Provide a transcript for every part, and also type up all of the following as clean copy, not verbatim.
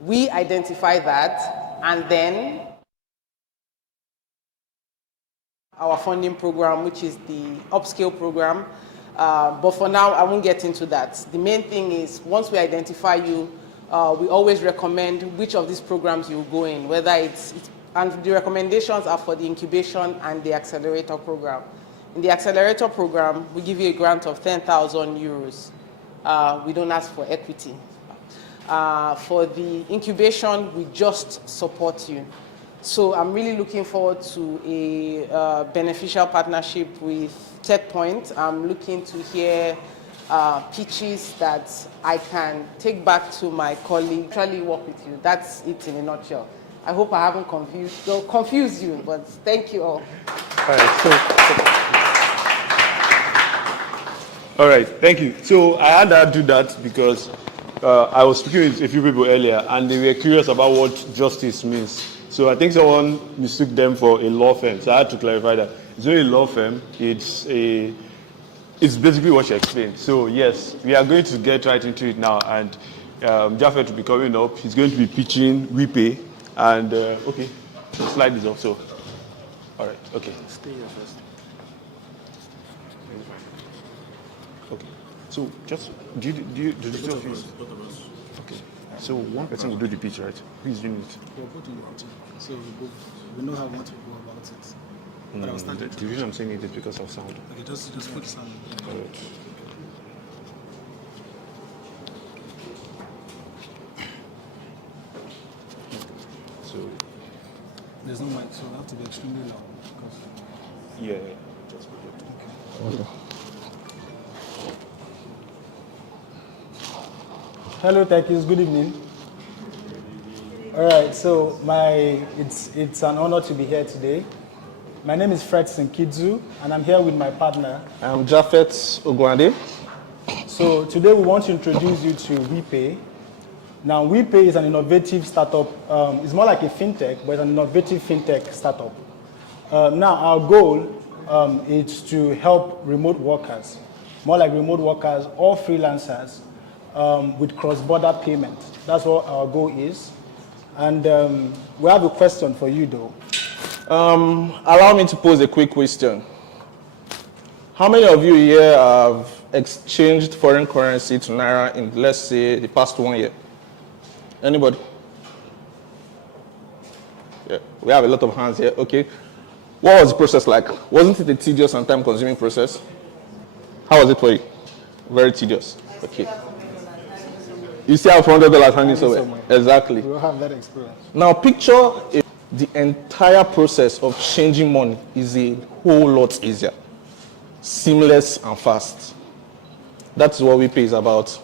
We identify that, and then our funding program, which is the upscale program. But for now, I won't get into that. The main thing is, once we identify you, we always recommend which of these programs you go in, whether and the recommendations are for the incubation and the accelerator program. In the accelerator program, we give you a grant of 10,000 euros. We don't ask for equity. For the incubation, we just support you. So I'm really looking forward to a beneficial partnership with Techpoint. I'm looking to hear pitches that I can take back to my colleague, actually work with you. That's it in a nutshell. I hope I haven't confused you, but thank you all. All right, thank you. So I had to do that because I was speaking with a few people earlier, and they were curious about what justice means. So I think someone mistook them for a law firm. So I had to clarify that. It's not a law firm. It's basically what you explained. So yes, we are going to get right into it now, and Japheth will be coming up. He's going to be pitching Repay, and okay, the slide is off. So, all right, okay. Stay here first. Okay. So just do you both of us. Okay. So one person will do the pitch, right? Who's doing it? We're both in the pitch, so we know how we want to go about it. But I'll start the reason I'm saying it is because of sound. Okay, just put the sound. All right. So there's no mic, so we have to be extremely loud. Yeah, just put it. Okay. Hello, techies. Good evening. All right, so it's an honor to be here today. My name is Fred Sinkidzu, and I'm here with my partner. I'm Japheth Ogwande. So today we want to introduce you to Repay. Now, Repay is an innovative startup. It's more like a fintech, but it's an innovative fintech startup. Now, our goal is to help remote workers, more like remote workers or freelancers, with cross-border payment. That's what our goal is. And we have a question for you, though. Allow me to pose a quick question. How many of you here have exchanged foreign currency to Naira in, let's say, the past 1 year? Anybody? Yeah, we have a lot of hands here. Okay. What was the process like? Wasn't it a tedious and time-consuming process? How was it for you? Very tedious. Okay. You still have $400 hanging somewhere. Exactly. We will have that experience. Now, picture the entire process of changing money is a whole lot easier, seamless and fast. That's what Repay is about.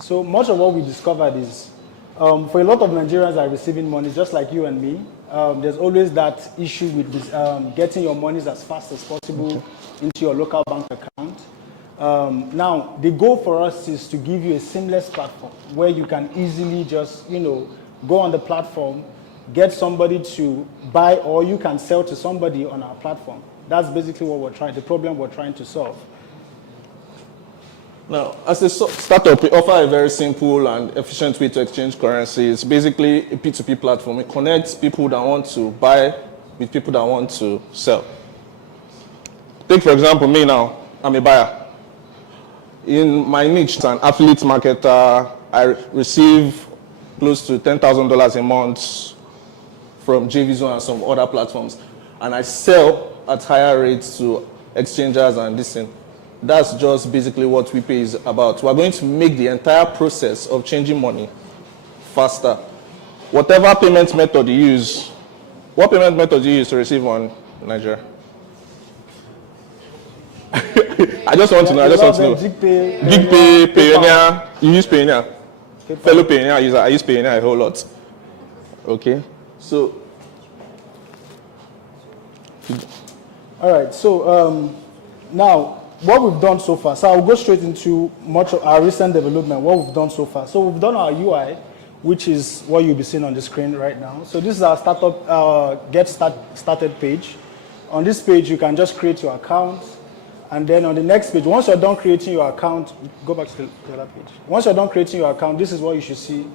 So much of what we discovered is, for a lot of Nigerians that are receiving money, just like you and me, there's always that issue with this, getting your monies as fast as possible into your local bank account. Now, the goal for us is to give you a seamless platform where you can easily just, go on the platform, get somebody to buy, or you can sell to somebody on our platform. That's basically what the problem we're trying to solve. Now, as a startup, we offer a very simple and efficient way to exchange currency. It's basically a P2P platform. It connects people that want to buy with people that want to sell. Take, for example, me now. I'm a buyer. In my niche, as an affiliate marketer, I receive close to $10,000 a month from JVZone and some other platforms. And I sell at higher rates to exchangers and this thing. That's just basically what Repay is about. We're going to make the entire process of changing money faster. Whatever payment method you use, what payment method do you use to receive on Nigeria? I just want to know. Gigpay, Payoneer. You use Payoneer. Fellow Payoneer user. I use Payoneer a whole lot. Okay. So. All right. So now, what we've done so far. So I'll go straight into much of our recent development. What we've done so far. So we've done our UI, which is what you'll be seeing on the screen right now. So this is our startup get started page. On this page, you can just create your account. And then on the next page, once you're done creating your account, go back to the other page. Once you're done creating your account, this is what you should see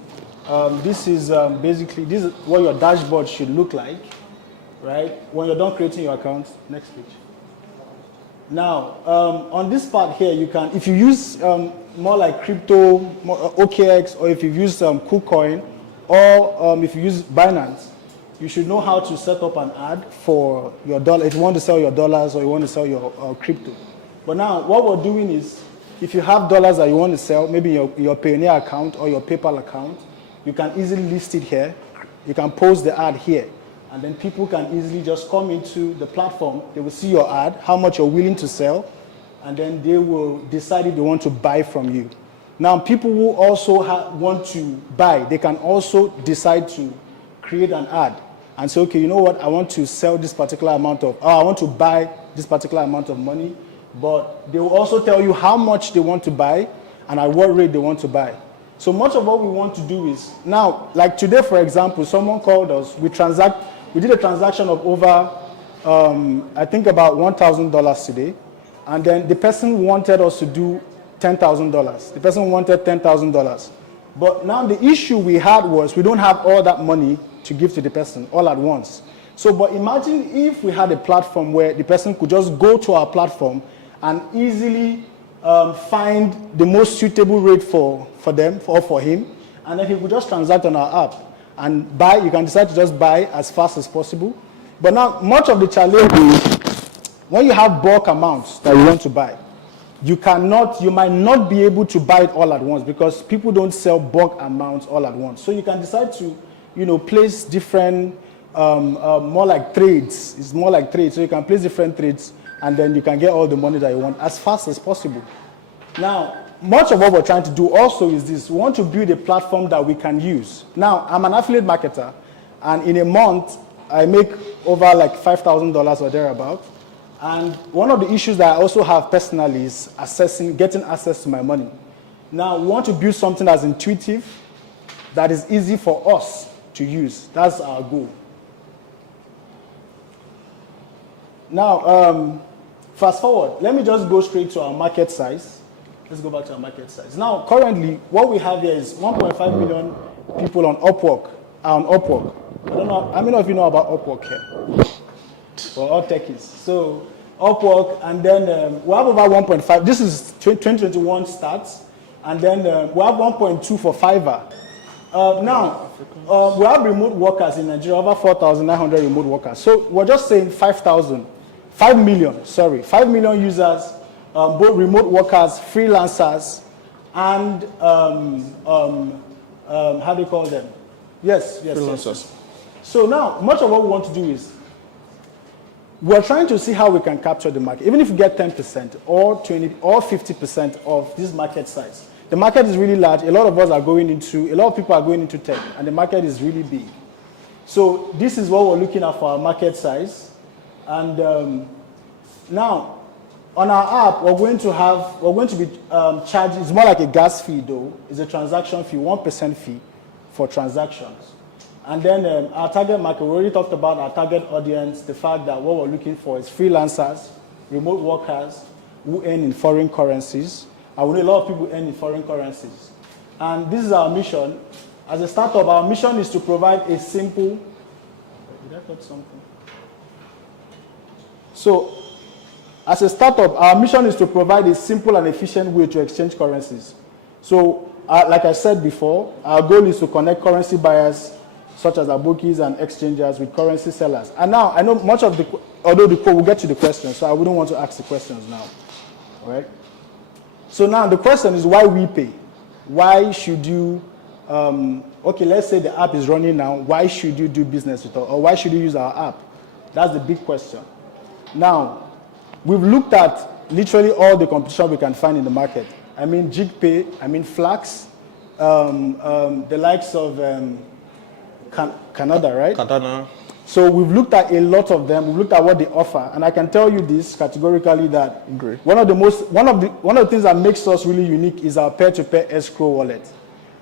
This is basically, this is what your dashboard should look like, right? When you're done creating your account, next page. Now, on this part here, you can, if you use more like crypto, more OKX, or if you use KuCoin, or if you use Binance, you should know how to set up an ad for your dollar, if you want to sell your dollars or you want to sell your crypto. But now, what we're doing is, if you have dollars that you want to sell, maybe your Payoneer account or your PayPal account, you can easily list it here. You can post the ad here. And then people can easily just come into the platform. They will see your ad, how much you're willing to sell, and then they will decide if they want to buy from you. Now, people who also want to buy, they can also decide to create an ad and say, okay, you know what, I want to sell this particular amount of, I want to buy this particular amount of money, but they will also tell you how much they want to buy and at what rate they want to buy. So much of what we want to do is, now, like today, for example, someone called us, we did a transaction of over, I think about $1,000 today, and then the person wanted us to do $10,000. The person wanted $10,000. But now the issue we had was we don't have all that money to give to the person all at once. So, but imagine if we had a platform where the person could just go to our platform and easily find the most suitable rate for them, or for him, and then he could just transact on our app and buy. You can decide to just buy as fast as possible. But now, much of the challenge is when you have bulk amounts that you want to buy, you might not be able to buy it all at once because people don't sell bulk amounts all at once. So you can decide to, place different, more like trades. It's more like trades. So you can place different trades and then you can get all the money that you want as fast as possible. Now, much of what we're trying to do also is this. We want to build a platform that we can use. Now, I'm an affiliate marketer, and in a month, I make over like $5,000 or thereabout. And one of the issues that I also have personally is getting access to my money. Now, we want to build something that's intuitive, that is easy for us to use. That's our goal. Now, fast forward. Let me just go straight to our market size. Let's go back to our market size. Now, currently, what we have here is 1.5 million people on Upwork. I don't know, how many of you know about Upwork here? For all techies. So, Upwork, and then we have over 1.5. This is 2021 stats. And then we have 1.2 for Fiverr. Now, we have remote workers in Nigeria, over 4,900 remote workers. So, we're just saying 5 million users, both remote workers, freelancers, and how do you call them? Yes, freelancers. Yes. So now, much of what we want to do is, we're trying to see how we can capture the market. Even if we get 10% or 20% or 50% of this market size, the market is really large. A lot of people are going into tech, and the market is really big. So this is what we're looking at for our market size. And now, on our app, we're going to be charged. It's more like a gas fee, though. It's a transaction fee, 1% fee for transactions. And then our target market, we already talked about our target audience, the fact that what we're looking for is freelancers, remote workers who earn in foreign currencies. And we know a lot of people earn in foreign currencies. And this is our mission. As a startup, our mission is to provide a simple... Did I put something? So, as a startup, our mission is to provide a simple and efficient way to exchange currencies. So, like I said before, our goal is to connect currency buyers, such as abokis and exchangers, with currency sellers. And now, I know much of we'll get to the questions, so I wouldn't want to ask the questions now. All right? So now, the question is why Repay? Why should you, okay, let's say the app is running now, why should you do business with us, or why should you use our app? That's the big question. Now, we've looked at literally all the competition we can find in the market. I mean JigPay, I mean Flax, the likes of Canada, right? Katana. So we've looked at a lot of them. We've looked at what they offer, and I can tell you this categorically that one of the things that makes us really unique is our peer-to-peer escrow wallet,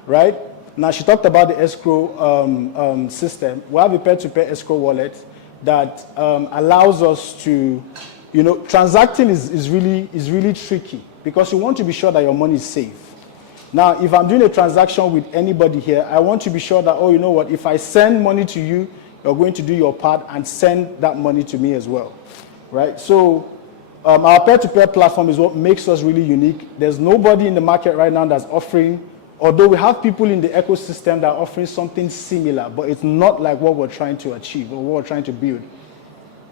right? Now she talked about the escrow system. We have a peer-to-peer escrow wallet that allows us to, transacting is really tricky because you want to be sure that your money is safe. Now, if I'm doing a transaction with anybody here, I want to be sure that, oh, you know what, if I send money to you, you're going to do your part and send that money to me as well, right? So our peer-to-peer platform is what makes us really unique. There's nobody in the market right now that's offering, although we have people in the ecosystem that are offering something similar, but it's not like what we're trying to achieve or what we're trying to build.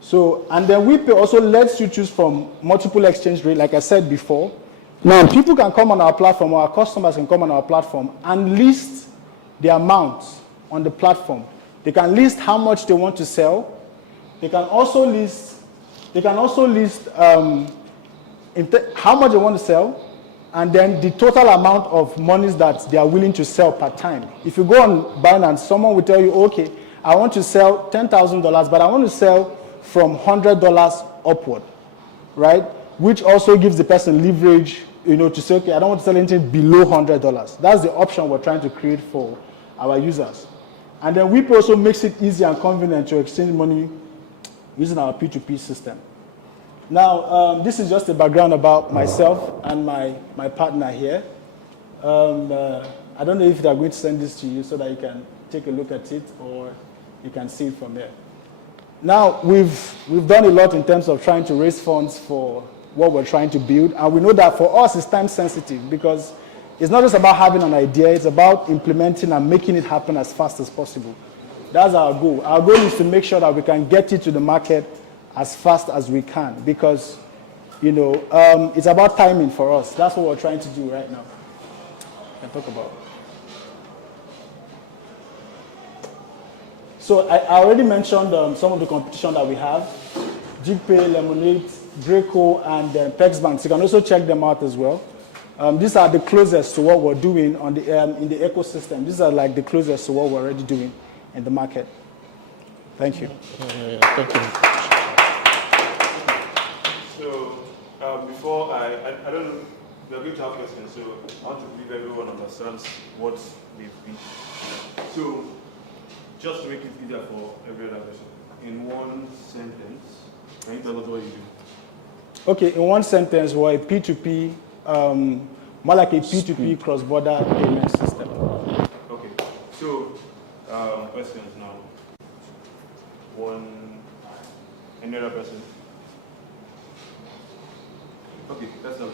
So, and then Repay also lets you choose from multiple exchange rates, like I said before. Now, people can come on our platform, or our customers can come on our platform and list the amount on the platform. They can list how much they want to sell. They can also list how much they want to sell, and then the total amount of monies that they are willing to sell per time. If you go on Binance, someone will tell you, okay, I want to sell $10,000, but I want to sell from $100 upward, right? Which also gives the person leverage, to say, okay, I don't want to sell anything below $100. That's the option we're trying to create for our users. And then Repay also makes it easy and convenient to exchange money using our P2P system. Now, this is just a background about myself and my partner here. I don't know if they're going to send this to you so that you can take a look at it, or you can see it from there. Now, we've done a lot in terms of trying to raise funds for what we're trying to build, and we know that for us it's time sensitive, because it's not just about having an idea, it's about implementing and making it happen as fast as possible. That's our goal. Our goal is to make sure that we can get it to the market as fast as we can, because it's about timing for us. That's what we're trying to do right now. I can talk about. So I already mentioned some of the competition that we have: Repay, Lemonade, Draco, and Pex Banks. You can also check them out as well. These are the closest to what we're doing on the in the ecosystem. These are like the closest to what we're already doing in the market. Thank you. Thank you. So before I don't know, we are going to have questions. So I want to believe everyone understands what they've been. So just to make it easier for every other person, in one sentence, can you tell us what you do? Okay, in one sentence, we're a P2P, more like a P2P cross-border payment system. Okay, so questions now. Any other person? Okay, that's all.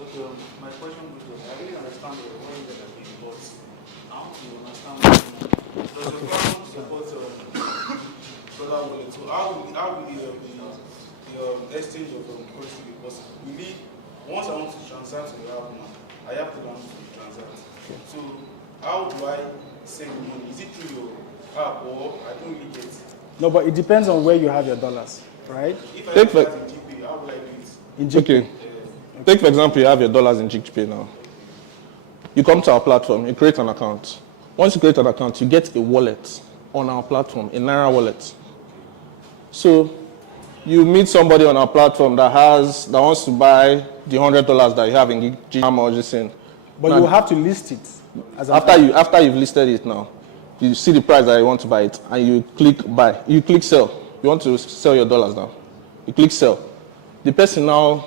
Okay, my question was, I really understand the way that I did, but I want to understand does the platform support dollar wallet? So how will the exchange of currency be possible? Once I want to transact to the app now, I have to learn to transact. So how do I send money? Is it through your app, or I don't really get it? No, but it depends on where you have your dollars, right? If I have that in GP, how will I do it? In GP. Okay. Take, for example, you have your dollars in GPay now. You come to our platform, you create an account. Once you create an account, you get a wallet on our platform, a Naira wallet. So you meet somebody on our platform that wants to buy the $100 that you have in GPay or just in. But you have to list it. After you've listed it now, you see the price that you want to buy it, and you click buy. You click sell. You want to sell your dollars now. You click sell. The person now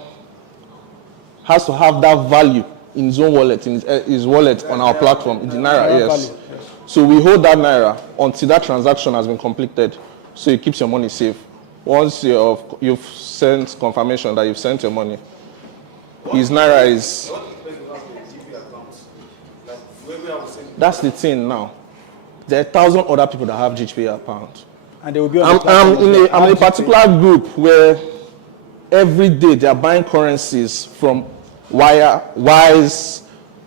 has to have that value in his own wallet, in his wallet on our platform, in the Naira, yes. So we hold that Naira until that transaction has been completed, so it keeps your money safe. Once you've sent confirmation that you've sent your money, his Naira is... That's the thing now. There are 1,000 other people that have GPay account. And they will be on I'm in a particular group where every day they are buying currencies from Wise,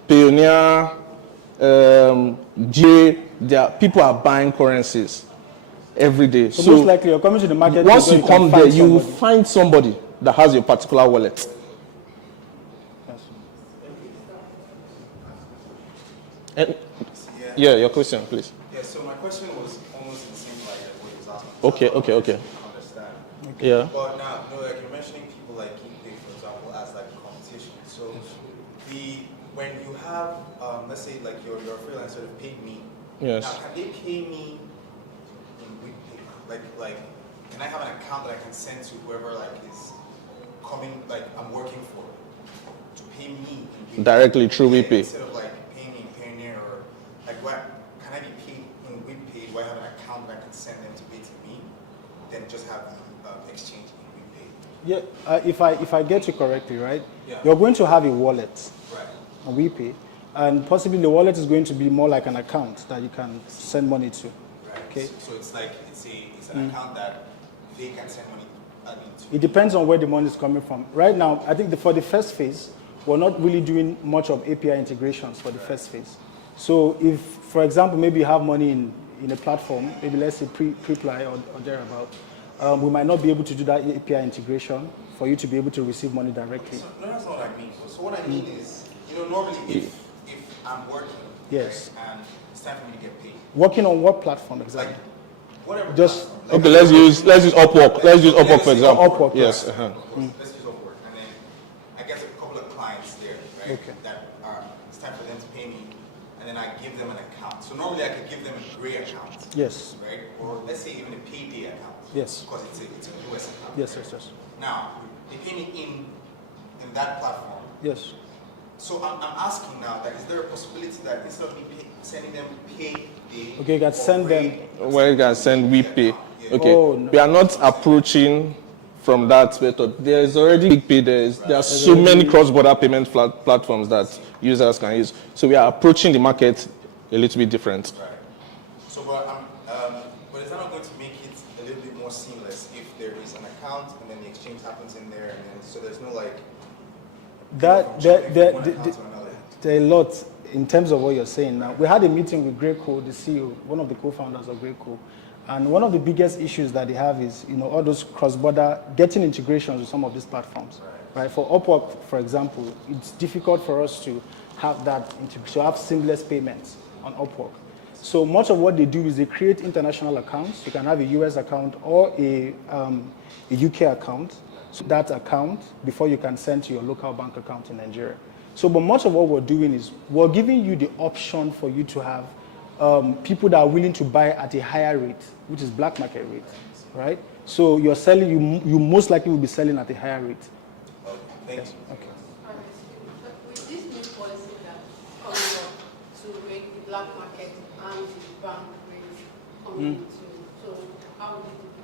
Pioneer, J. People are buying currencies every day. So most likely you're coming to the market. Once you come there, you will find somebody that has your particular wallet. And, yeah, your question, please. Yeah, so my question was almost in the same light as what he was asking. Okay. Understand. Okay. Yeah. But now, like you're mentioning people like Repay, for example, as like competition. So when you have, let's say like you're a freelancer to pay me. Yes. Now, can they pay me in Repay? Like, can I have an account that I can send to whoever like is coming, like I'm working for, to pay me in directly through Repay. Instead of like paying in Payoneer or like what can I be paid in Repay? Do I have an account that I can send them to pay to me? Then just have the exchange in Repay. Yeah, if I get you correctly, right? Yeah. You're going to have a wallet Right. on Repay, and possibly the wallet is going to be more like an account that you can send money to. Right. Okay. So it's like it's an account that they can send money to. It depends on where the money is coming from. Right now, I think for the first phase, we're not really doing much of API integrations for the first phase. So if, for example, maybe you have money in a platform, maybe let's say Preply or thereabout, we might not be able to do that API integration for you to be able to receive money directly. So, no, that's not what I mean. So what I mean is, normally if I'm working, Yes. right, and it's time for me to get paid, Working on what platform exactly? like whatever. Just platform, Okay, let's use Upwork. Let's use Upwork for example. Upwork, Yes. Let's use Upwork, and then I get a couple of clients there, right? Okay. That it's time for them to pay me, and then I give them an account. So normally I could give them a gray account, Yes. right? Or let's say even a payday account. Yes. Because it's a US account. Yes, yes, yes. Now they pay me in that platform. Yes. So I'm asking now that is there a possibility that instead of me sending them payday, Okay, you can send them. Where you can send Repay. Okay, Oh, no. we are not approaching from that method. There is already Repay. There are so many cross-border payment platforms that users can use. So we are approaching the market a little bit different. Right. So, but is that not going to make it a little bit more seamless if there is an account and then the exchange happens in there, and then so there's no like That from one there account to another. are a lot in terms of what you're saying now. We had a meeting with Greyco, the CEO, one of the co-founders of Greyco, and one of the biggest issues that they have is all those cross-border getting integrations with some of these platforms. Right? For Upwork, for example, it's difficult for us to have that to have seamless payments on Upwork. So much of what they do is they create international accounts. You can have a US account or a UK account. So that account before you can send to your local bank account in Nigeria. So, but much of what we're doing is we're giving you the option for you to have people that are willing to buy at a higher rate, which is black market rate, right? So you're selling, you most likely will be selling at a higher rate. Thank Yes. you. Okay. With this new policy that's coming up to make the black market and the bank rates coming into, so how do you do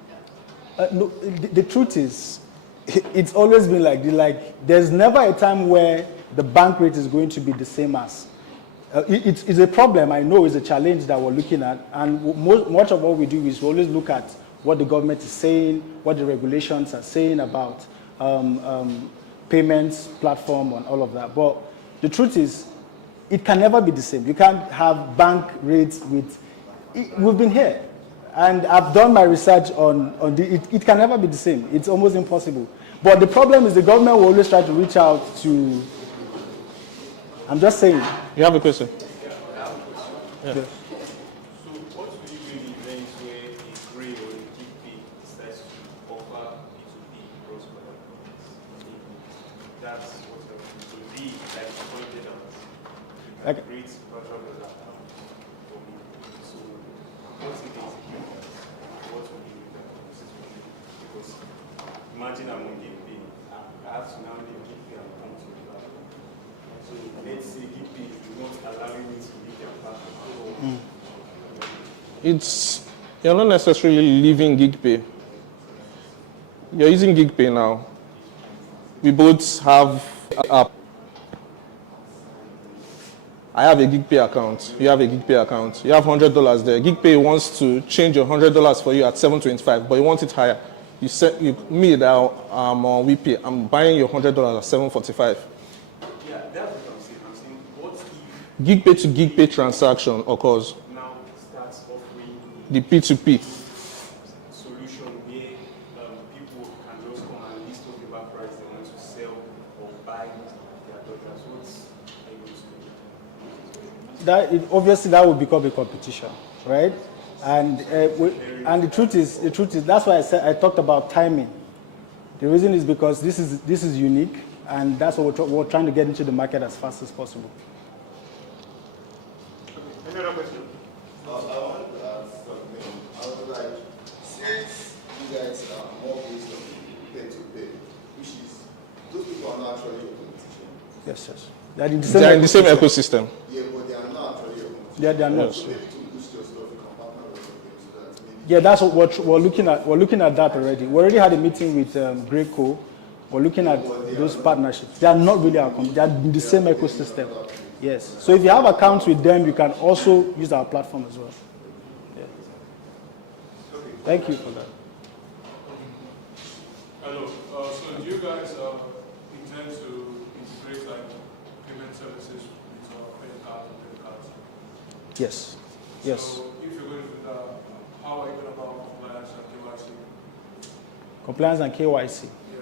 that? No, the truth is, it's always been there's never a time where the bank rate is going to be the same as. It's a problem, I know, it's a challenge that we're looking at, and much of what we do is we always look at what the government is saying, what the regulations are saying about payments, platform, and all of that. But the truth is, it can never be the same. You can't have bank rates with, we've been here. And I've done my research on it can never be the same. It's almost impossible. But the problem is the government will always try to reach out to, I'm just saying. You have a question? Yeah. So what do you do in events where a gray or a GP decides to offer P2P cross-border payments? That's what you're going to be like pointed out. You Like- can create virtual dollar account for me. So what's the execute that? What will you do in that situation? Because imagine I'm on GP, I have to now leave GP and come to the platform. So let's say GP is not allowing me to leave their platform. You're not necessarily leaving GigPay. You're using GigPay now. We both have an app. I have a GigPay account. You have a GigPay account. You have $100 there. GigPay wants to change your $100 for you at $725, but you want it higher. Me that I'm on Repay, I'm buying your $100 at $745. Yeah, that's what I'm saying. I'm saying, what if GigPay to GigPay transaction occurs. now starts offering The P2P. solution where people can just come and list whatever price they want to sell or buy their products? What's able to do? Obviously that will become a competition, right? And the truth is that's why I talked about timing. The reason is because this is unique, and that's what we're trying to get into the market as fast as possible. Any other question? I wanted to ask something. I was like, since you guys are more based on pay to pay, which is those people are not actually your competition. Yes, yes. They're in the same, They're in the same ecosystem. Yeah, but they are not actually your competition. They are not. Yes. Maybe to boost your stuff, you can partner with them so that maybe Yeah, that's what we're looking at. We're looking at that already. We already had a meeting with Greco. We're looking at those partnerships. They are not really our company. They are in the same ecosystem. Yes. So if you have accounts with them, you can also use our platform as well. Yeah. Thank you for that. Hello. So do you guys intend to integrate like payment services with credit cards and debit cards? Yes. Yes. So if you're going to do that, how are you going about compliance and KYC? Compliance and KYC. Yeah.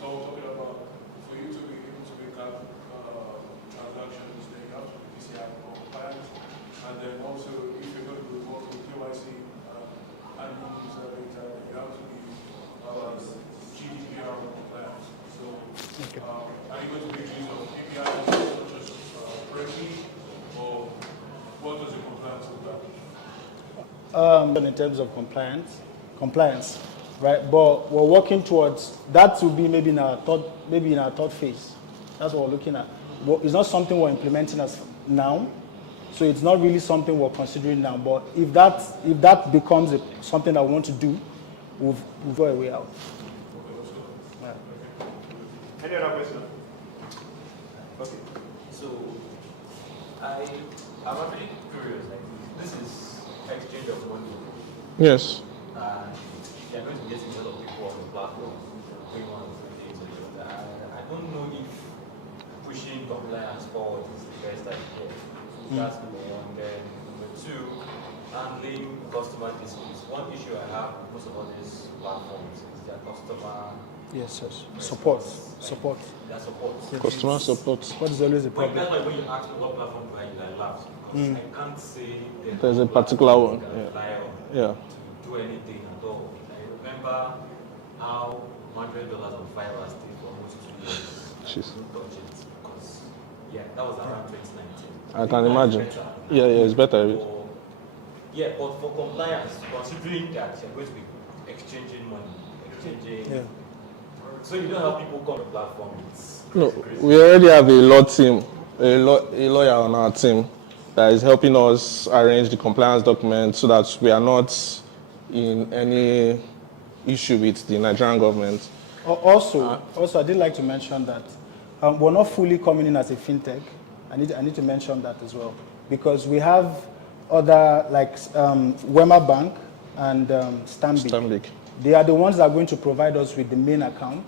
So we're talking about for you to be able to make that transactions, then you have to be PCI compliant, and then also if you're going to work with KYC and user data, then you have to be GDPR compliant. So are you going to make use of APIs such as Repay, or what does your compliance look like? In terms of compliance, right? But we're working towards that. Will be maybe in our third phase. That's what we're looking at. It's not something we're implementing as now, so it's not really something we're considering now. But if that becomes something that we want to do, we'll go a way out. Yeah. Any other question? Okay. So I'm actually curious. Like, this is exchange of money. Yes. And you're going to get a lot of people on the platform doing one of the things. I don't know if pushing compliance forward is the best idea. That's number one. Then number two, handling customer disputes. One issue I have with most of all these platforms is their customer. Yes. Support. Their support. Customer support. What is always a Well, problem? that's why when you ask me what platform do I use, I laugh. Because I can't say There's a particular one. that I rely on Yeah. to do anything at all. I remember how $100 on Fiverr stayed for almost 2 years. Jeez. I don't touch it because, that was around 2019. I can imagine. Better. Yeah, it's better. But for compliance, considering that you're going to be exchanging money, Yeah. so you don't have people come to the platform. No, we already have a law team, a lawyer on our team that is helping us arrange the compliance documents so that we are not in any issue with the Nigerian government. Also, I did like to mention that we're not fully coming in as a fintech. I need to mention that as well, because we have other like Wema Bank and Stanbic. They are the ones that are going to provide us with the main account.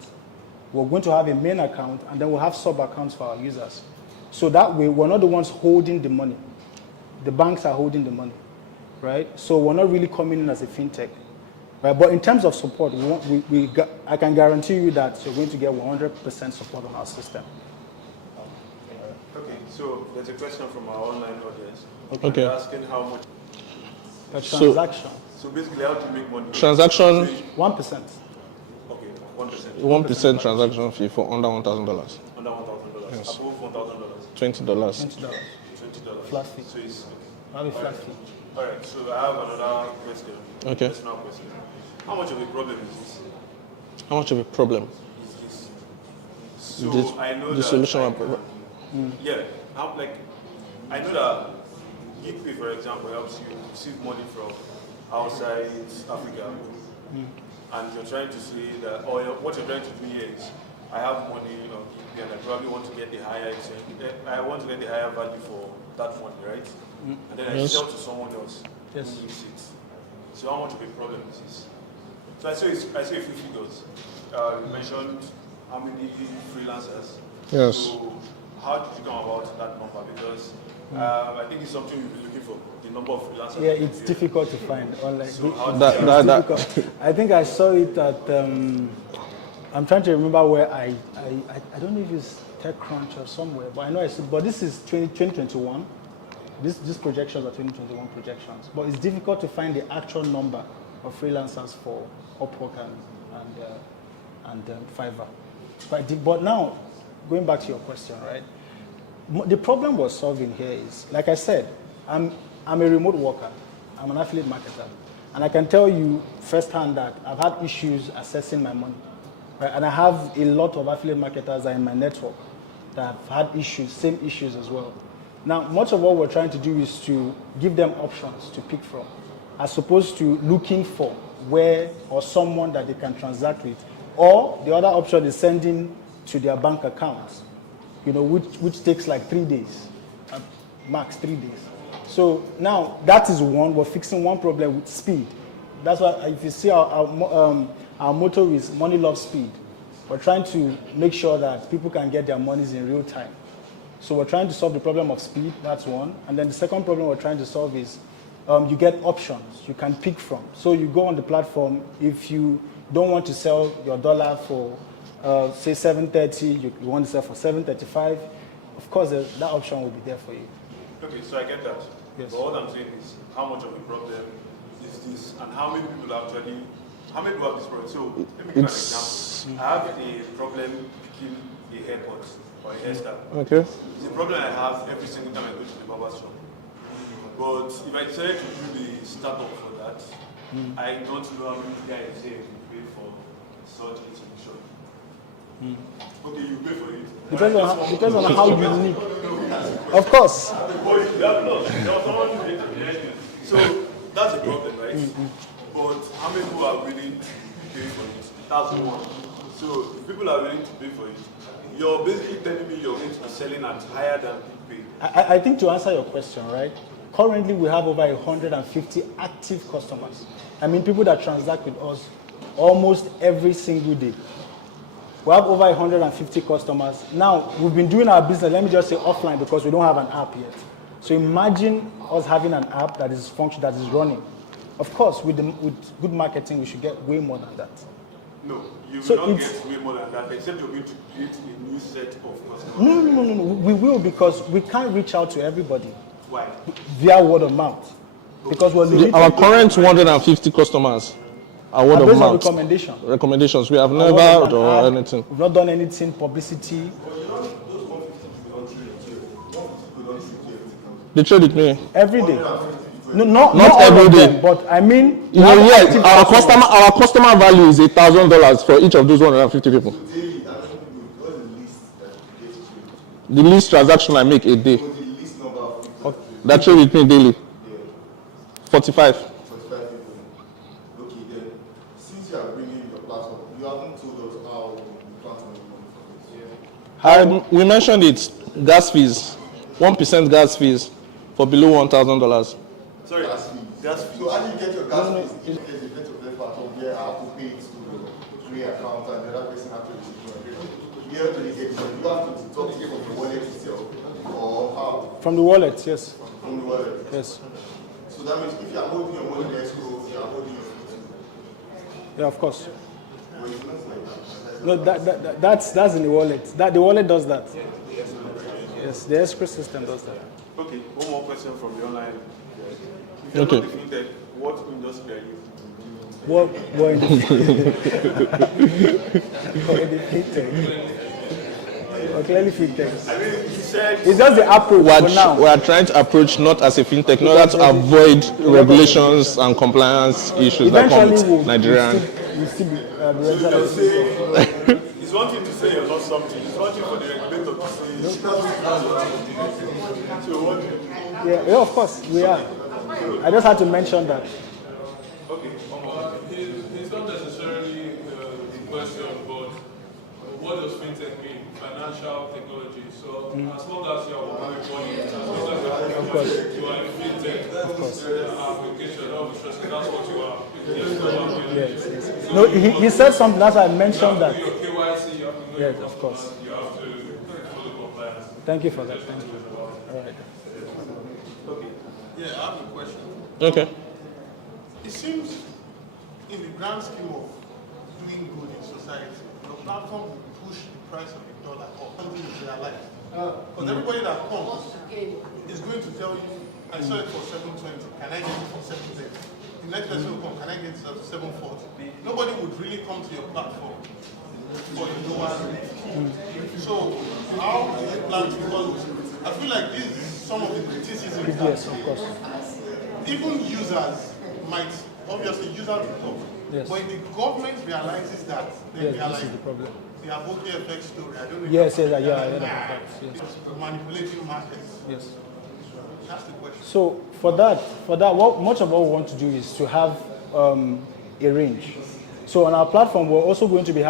We're going to have a main account, and then we'll have sub-accounts for our users. So that way, we're not the ones holding the money. The banks are holding the money, right? So we're not really coming in as a fintech. Right? But in terms of support, I can guarantee you that you're going to get 100% support on our system. Okay, so there's a question from our online audience. Okay. They're asking how much. A transaction. So basically, how to make money? Transaction. 1%. Okay, 1%. 1% transaction fee for under $1,000. Under $1,000. Yes. Above $1,000. $20. $20. Flat fee. So it's okay. Have a flat fee. All right. So I have another question. Okay. Personal question. How much of a problem is this? How much of a problem? Is this? So This- I know the that. solution like, and problem. Yeah. I know that Repay, for example, helps you receive money from outside Africa, and you're trying to say that, or what you're trying to do here is, I have money, and I probably want to get the higher exchange. I want to get the higher value for that money, right? And then I sell to someone else who needs it. So how much of a problem is this? So I say a few figures. You mentioned how many freelancers. Yes. So how did you come about that number? Because I think it's something you'll be looking for, the number of freelancers. Yeah, it's difficult to find online. So how Difficult. I think I saw it at, I'm trying to remember where I don't know if it's TechCrunch or somewhere, but I know but this is 2021. These projections are 2021 projections, but it's difficult to find the actual number of freelancers for Upwork and Fiverr. But now, going back to your question, right? The problem we're solving here is, like I said, I'm a remote worker. I'm an affiliate marketer, and I can tell you firsthand that I've had issues assessing my money, right? And I have a lot of affiliate marketers that are in my network, that have had issues, same issues as well. Now, much of what we're trying to do is to give them options to pick from, as opposed to looking for where or someone that they can transact with. Or the other option is sending to their bank accounts, which takes like 3 days, max 3 days. So now that is one, we're fixing one problem with speed. That's why if you see our motto is money loves speed. We're trying to make sure that people can get their monies in real time. So we're trying to solve the problem of speed, that's one. And then the second problem we're trying to solve is you get options you can pick from. So you go on the platform, if you don't want to sell your dollar for, say, 730, you want to sell for 735, of course, that option will be there for you. Okay, so I get that. Yes. But what I'm saying is, how much of a problem is this, and how many people have this problem? So, let me give an example. I have a problem picking a haircut or a hairstyle. Okay. It's a problem I have every single time I go to the barber shop. But if I decide to do the startup for that, I don't know how many guys here will pay for such a solution. Okay, you pay for it. Depends on how unique. Of course. So that's a problem, right? But how many people are willing to pay for it? That's one. So if people are willing to pay for it, you're basically telling me you're going to be selling at higher than people pay. I think to answer your question, right? Currently, we have over 150 active customers. I mean, people that transact with us almost every single day. We have over 150 customers. Now, we've been doing our business, let me just say offline, because we don't have an app yet. So imagine us having an app that is that is running. Of course, with good marketing, we should get way more than that. No, you will not get way more than that, except you're going to create a new set of customers. No. We will, because we can't reach out to everybody. Why? Via word of mouth. Because we're limited. Our current 150 customers are word of based on mouth. Recommendations. We have never done anything. We've not done anything, publicity. They trade with me every day. No, not every day. Them, but I mean, our customer value is $1,000 for each of those 150 people. The least transaction I make a day. That trade with me daily. 45. 45 people. Okay, then, since you are bringing your platform, you haven't told us how you plan to make money from this. We mentioned it, gas fees, 1% gas fees for below $1,000. Sorry, gas fees. So how do you get your gas fees? If there's a bit of platform where I have to pay it to the account and the other person actually where do you get it? You have to deduct it from the wallet itself, or how? From the wallet, yes. From the wallet? Yes. So that means if you are holding your money in escrow, you are holding your Yeah, of course. No, that's in the wallet. The wallet does that. Yes, the escrow system does that. Okay, one more question from the online. If you're not defeated, what industry are you? We're in the clearly fintech. I mean, you said it's just the approach for now. We are trying to approach not as a fintech, in order to avoid regulations and compliance issues that come with Nigerian. We'll still be registered. It's one thing to say you're not something. It's one thing for the regulator to say. So what? Yeah, of course we are. I just had to mention that. Okay. It's not necessarily the question, but what does fintech mean? Financial technology. So as long as you are working with money, as long as you are in fintech, application, that's what you are. Yes. No, he said something. That's why I mentioned that. Your KYC, you have to know. Yes, of course. You have to follow compliance. Thank you for that. Thank you. All right. Okay. Yeah, I have a question. Okay. It seems, in the grand scheme of doing good in society, your platform will push the price of the dollar up until you realize. Because everybody that comes is going to tell you, I saw it for 720, can I get it for 730? The next person will come, can I get it for 740? Nobody would really come to your platform for a lower rate. So, how do you plan to, because I feel like this is some of the criticism. Yes, of course. Even users might, obviously users will talk. Yes. But if the government realizes that, then Yes, this is the problem. the Aboki effect story. I don't know. Yes, yes, yeah, I heard about that. Yes. Manipulating markets. Yes. That's the question. So for that, much of what we want to do is to have a range. So on our platform, we're also going to be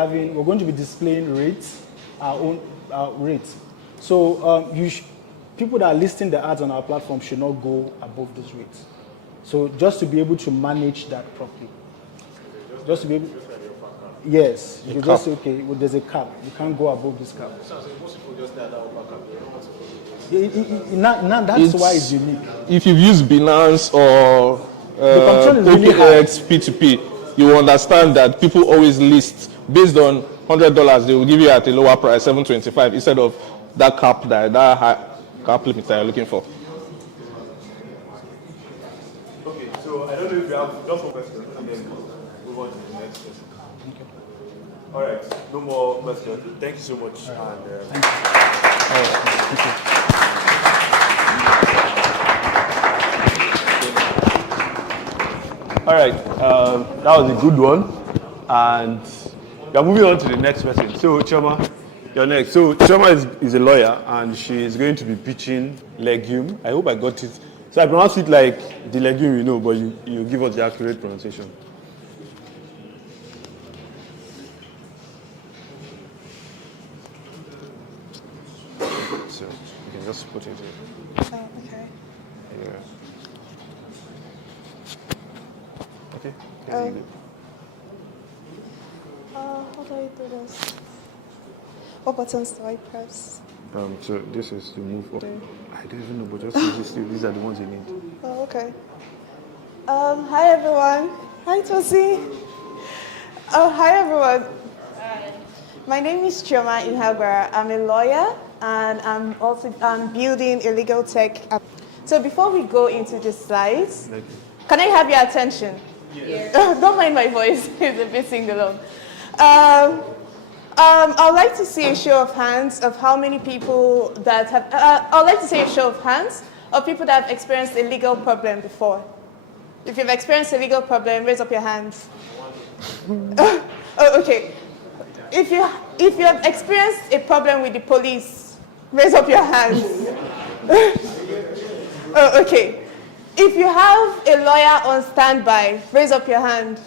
displaying rates, our own rates. So people that are listing the ads on our platform should not go above those rates. So just to be able to manage that properly. Just to be able, yes, you just say, okay, well, there's a cap. You can't go above this cap. That's why it's unique. If you've used Binance or really OKX P2P, you understand that people always list based on $100. They will give you at a lower price, $725, instead of that cap that high cap limit that you're looking for. Okay, so I don't know if you have just one question and then move on to the next question. Okay. All right, no more questions. Thank you so much. All right, that was a good one, and we are moving on to the next person. So Chioma, you're next. So Chioma is a lawyer, and she is going to be pitching Legum. I hope I got it. So I pronounce it like the Legum you know, but you give us the accurate pronunciation. So you can just put it here. Oh, okay. Yeah. Okay. How do I do this? What buttons do I press? So this is to move up. I don't even know, but just these are the ones you need. Oh, okay. Hi everyone. Hi Tosi. Oh, hi everyone. Hi. My name is Chioma Inhagbara. I'm a lawyer, and I'm building a legal tech app. So before we go into the slides, can I have your attention? Yes. Don't mind my voice, it's a bit sing-along. I'd like to see a show of hands of how many people that have, I'd like to see a show of hands of people that have experienced a legal problem before. If you've experienced a legal problem, raise up your hands. Oh, okay. If you have experienced a problem with the police, raise up your hands. Oh, okay. If you have a lawyer on standby, raise up your hand.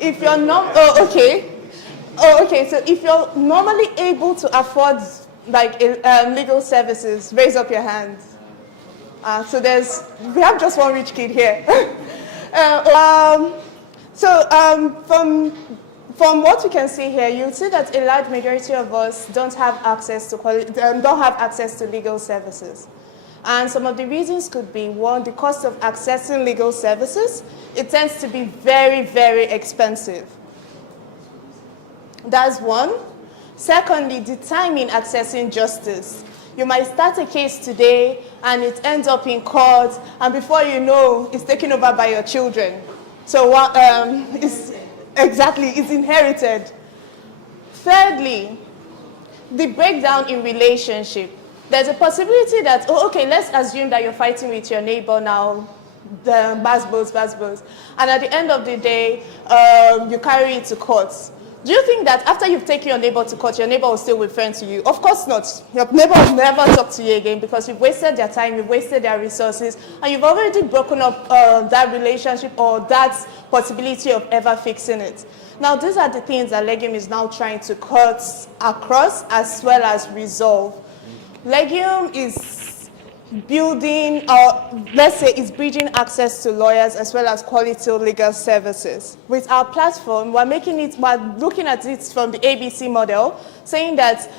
If you're not, oh, okay. So if you're normally able to afford like legal services, raise up your hand. So we have just one rich kid here. From what we can see here, you'll see that a large majority of us don't have access to legal services. And some of the reasons could be, one, the cost of accessing legal services. It tends to be very, very expensive. That's one. Secondly, the time in accessing justice. You might start a case today and it ends up in court, and before you know, it's taken over by your children. So it's inherited. Thirdly, the breakdown in relationship. There's a possibility that, let's assume that you're fighting with your neighbor now, the basbos, and at the end of the day, you carry it to court. Do you think that after you've taken your neighbor to court, your neighbor will still return to you? Of course not. Your neighbor will never talk to you again because you've wasted their time, you've wasted their resources, and you've already broken up that relationship or that possibility of ever fixing it. Now, these are the things that Legum is now trying to cut across as well as resolve. Legum is building, is bridging access to lawyers as well as quality legal services. With our platform, we're looking at it from the ABC model, saying that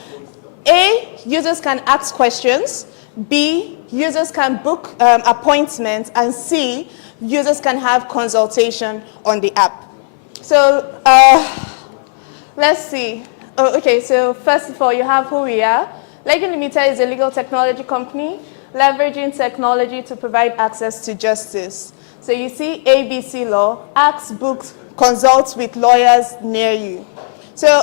A, users can ask questions, B, users can book appointments, and C, users can have consultation on the app. So let's see. So first of all, you have who we are. Legum Limited is a legal technology company leveraging technology to provide access to justice. So you see ABC Law, ask, book, consult with lawyers near you. So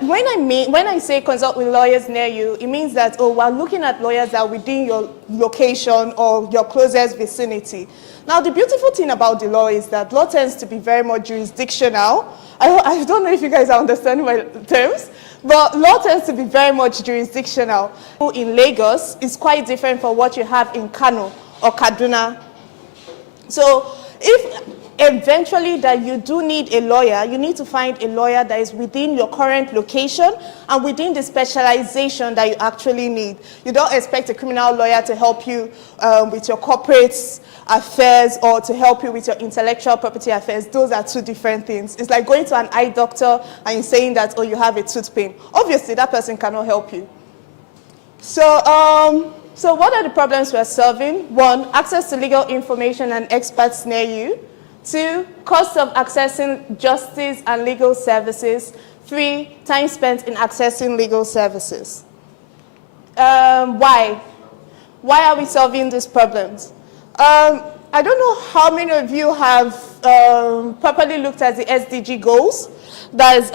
when I say consult with lawyers near you, it means that, oh, we're looking at lawyers that are within your location or your closest vicinity. Now, the beautiful thing about the law is that law tends to be very much jurisdictional. I don't know if you guys are understanding my terms, but law tends to be very much jurisdictional. In Lagos, it's quite different from what you have in Kano or Kaduna. So if eventually that you do need a lawyer, you need to find a lawyer that is within your current location and within the specialization that you actually need. You don't expect a criminal lawyer to help you with your corporate affairs or to help you with your intellectual property affairs. Those are two different things. It's like going to an eye doctor and you're saying that, oh, you have a tooth pain. Obviously, that person cannot help you. So what are the problems we're solving? 1, access to legal information and experts near you. 2, cost of accessing justice and legal services. 3, time spent in accessing legal services. Why? Why are we solving these problems? I don't know how many of you have properly looked at the SDG goals. That is,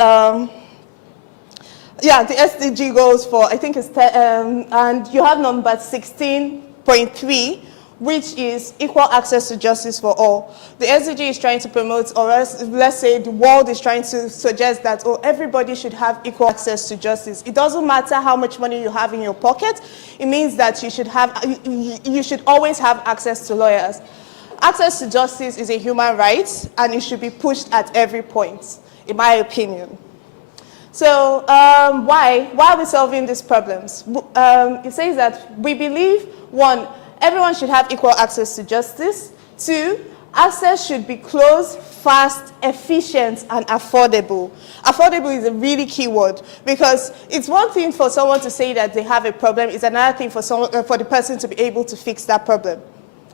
yeah, the SDG goals for, I think it's, and you have number 16.3, which is equal access to justice for all. The SDG is trying to promote, or let's say the world is trying to suggest that, oh, everybody should have equal access to justice. It doesn't matter how much money you have in your pocket. It means that you should always have access to lawyers. Access to justice is a human right, and it should be pushed at every point, in my opinion. So why are we solving these problems? It says that we believe, 1, everyone should have equal access to justice. 2, access should be close, fast, efficient, and affordable. Affordable is a really key word because it's one thing for someone to say that they have a problem. It's another thing for the person to be able to fix that problem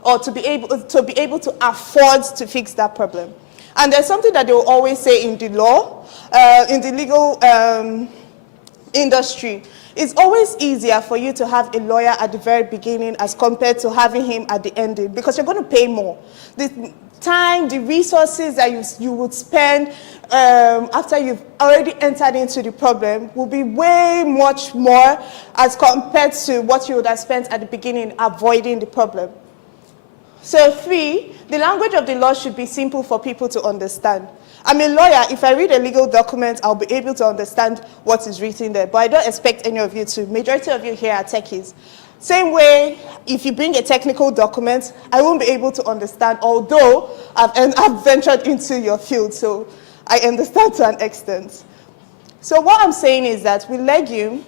or to be able to afford to fix that problem. And there's something that they will always say in the law, in the legal industry. It's always easier for you to have a lawyer at the very beginning as compared to having him at the ending because you're going to pay more. The time, the resources that you would spend after you've already entered into the problem will be way much more as compared to what you would have spent at the beginning avoiding the problem. So 3, the language of the law should be simple for people to understand. I'm a lawyer. If I read a legal document, I'll be able to understand what is written there. But I don't expect any of you to. Majority of you here are techies. Same way, if you bring a technical document, I won't be able to understand, although I've ventured into your field, so I understand to an extent. So what I'm saying is that with Legum,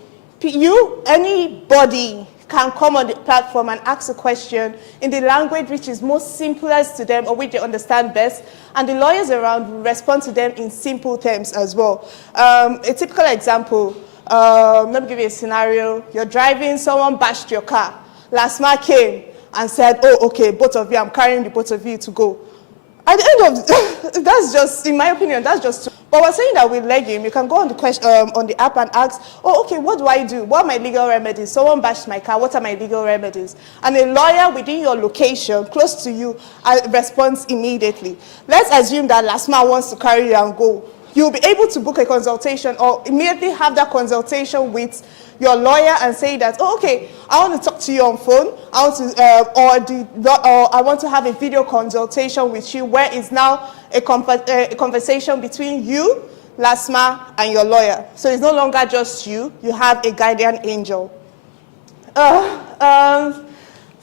anybody can come on the platform and ask a question in the language which is most simplest to them or which they understand best, and the lawyers around will respond to them in simple terms as well. A typical example, let me give you a scenario. You're driving, someone bashed your car. Last man came and said, oh, okay, both of you, I'm carrying the both of you to go. At the end of, that's just, in my opinion, that's just too. But we're saying that with Legum, you can go on the app and ask, oh, okay, what do I do? What are my legal remedies? Someone bashed my car, what are my legal remedies? And a lawyer within your location, close to you, responds immediately. Let's assume that last man wants to carry you and go. You'll be able to book a consultation or immediately have that consultation with your lawyer and say that, oh, okay, I want to talk to you on phone, I want to, or I want to have a video consultation with you where it's now a conversation between you, LASMA, and your lawyer. So it's no longer just you, you have a guardian angel.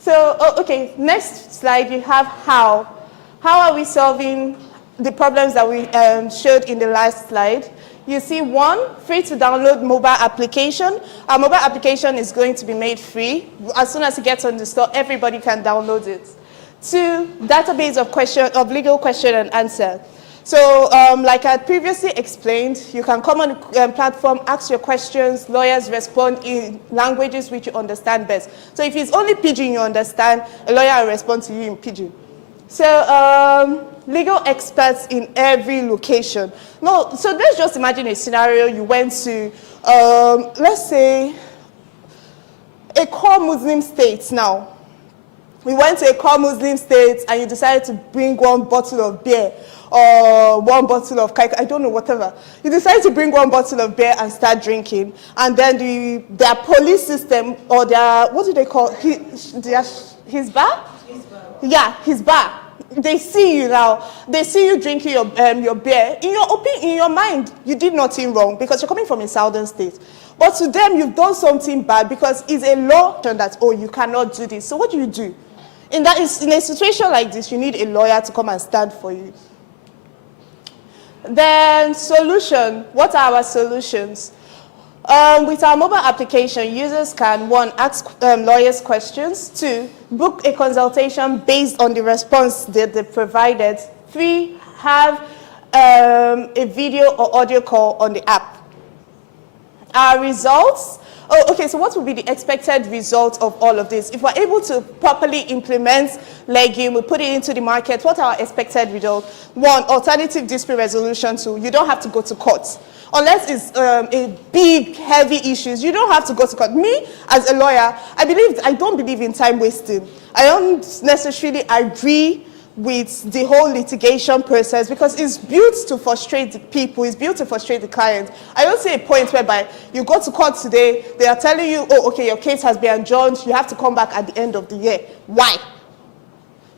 Okay, next slide, you have how. How are we solving the problems that we showed in the last slide? You see, 1, free to download mobile application. Our mobile application is going to be made free. As soon as it gets on the store, everybody can download it. 2, database of legal question and answer. So like I previously explained, you can come on the platform, ask your questions, lawyers respond in languages which you understand best. So if it's only Pidgin you understand, a lawyer will respond to you in Pidgin. So legal experts in every location. No, so let's just imagine a scenario you went to, let's say, a core Muslim state now. we went to a core Muslim state and you decided to bring one bottle of beer or one bottle of I don't know, whatever. You decide to bring one bottle of beer and start drinking, and then their police system or their, what do they call, his bar? Yeah, his bar. They see you now. They see you drinking your beer. In your mind, you did nothing wrong because you're coming from a southern state. But to them, you've done something bad because it's a law that, oh, you cannot do this. So what do? In a situation like this, you need a lawyer to come and stand for you. Then solution. What are our solutions? With our mobile application, users can, 1, ask lawyers questions, 2, book a consultation based on the response that they provided, 3, have a video or audio call on the app. Our results. Oh, okay, so what would be the expected result of all of this? If we're able to properly implement Legum, we put it into the market, what are our expected results? 1, alternative dispute resolution tool. You don't have to go to court. Unless it's a big, heavy issues, you don't have to go to court. Me, as a lawyer, I don't believe in time wasting. I don't necessarily agree with the whole litigation process because it's built to frustrate the people, it's built to frustrate the client. I don't see a point whereby you go to court today, they are telling you, oh, okay, your case has been adjourned, you have to come back at the end of the year. Why?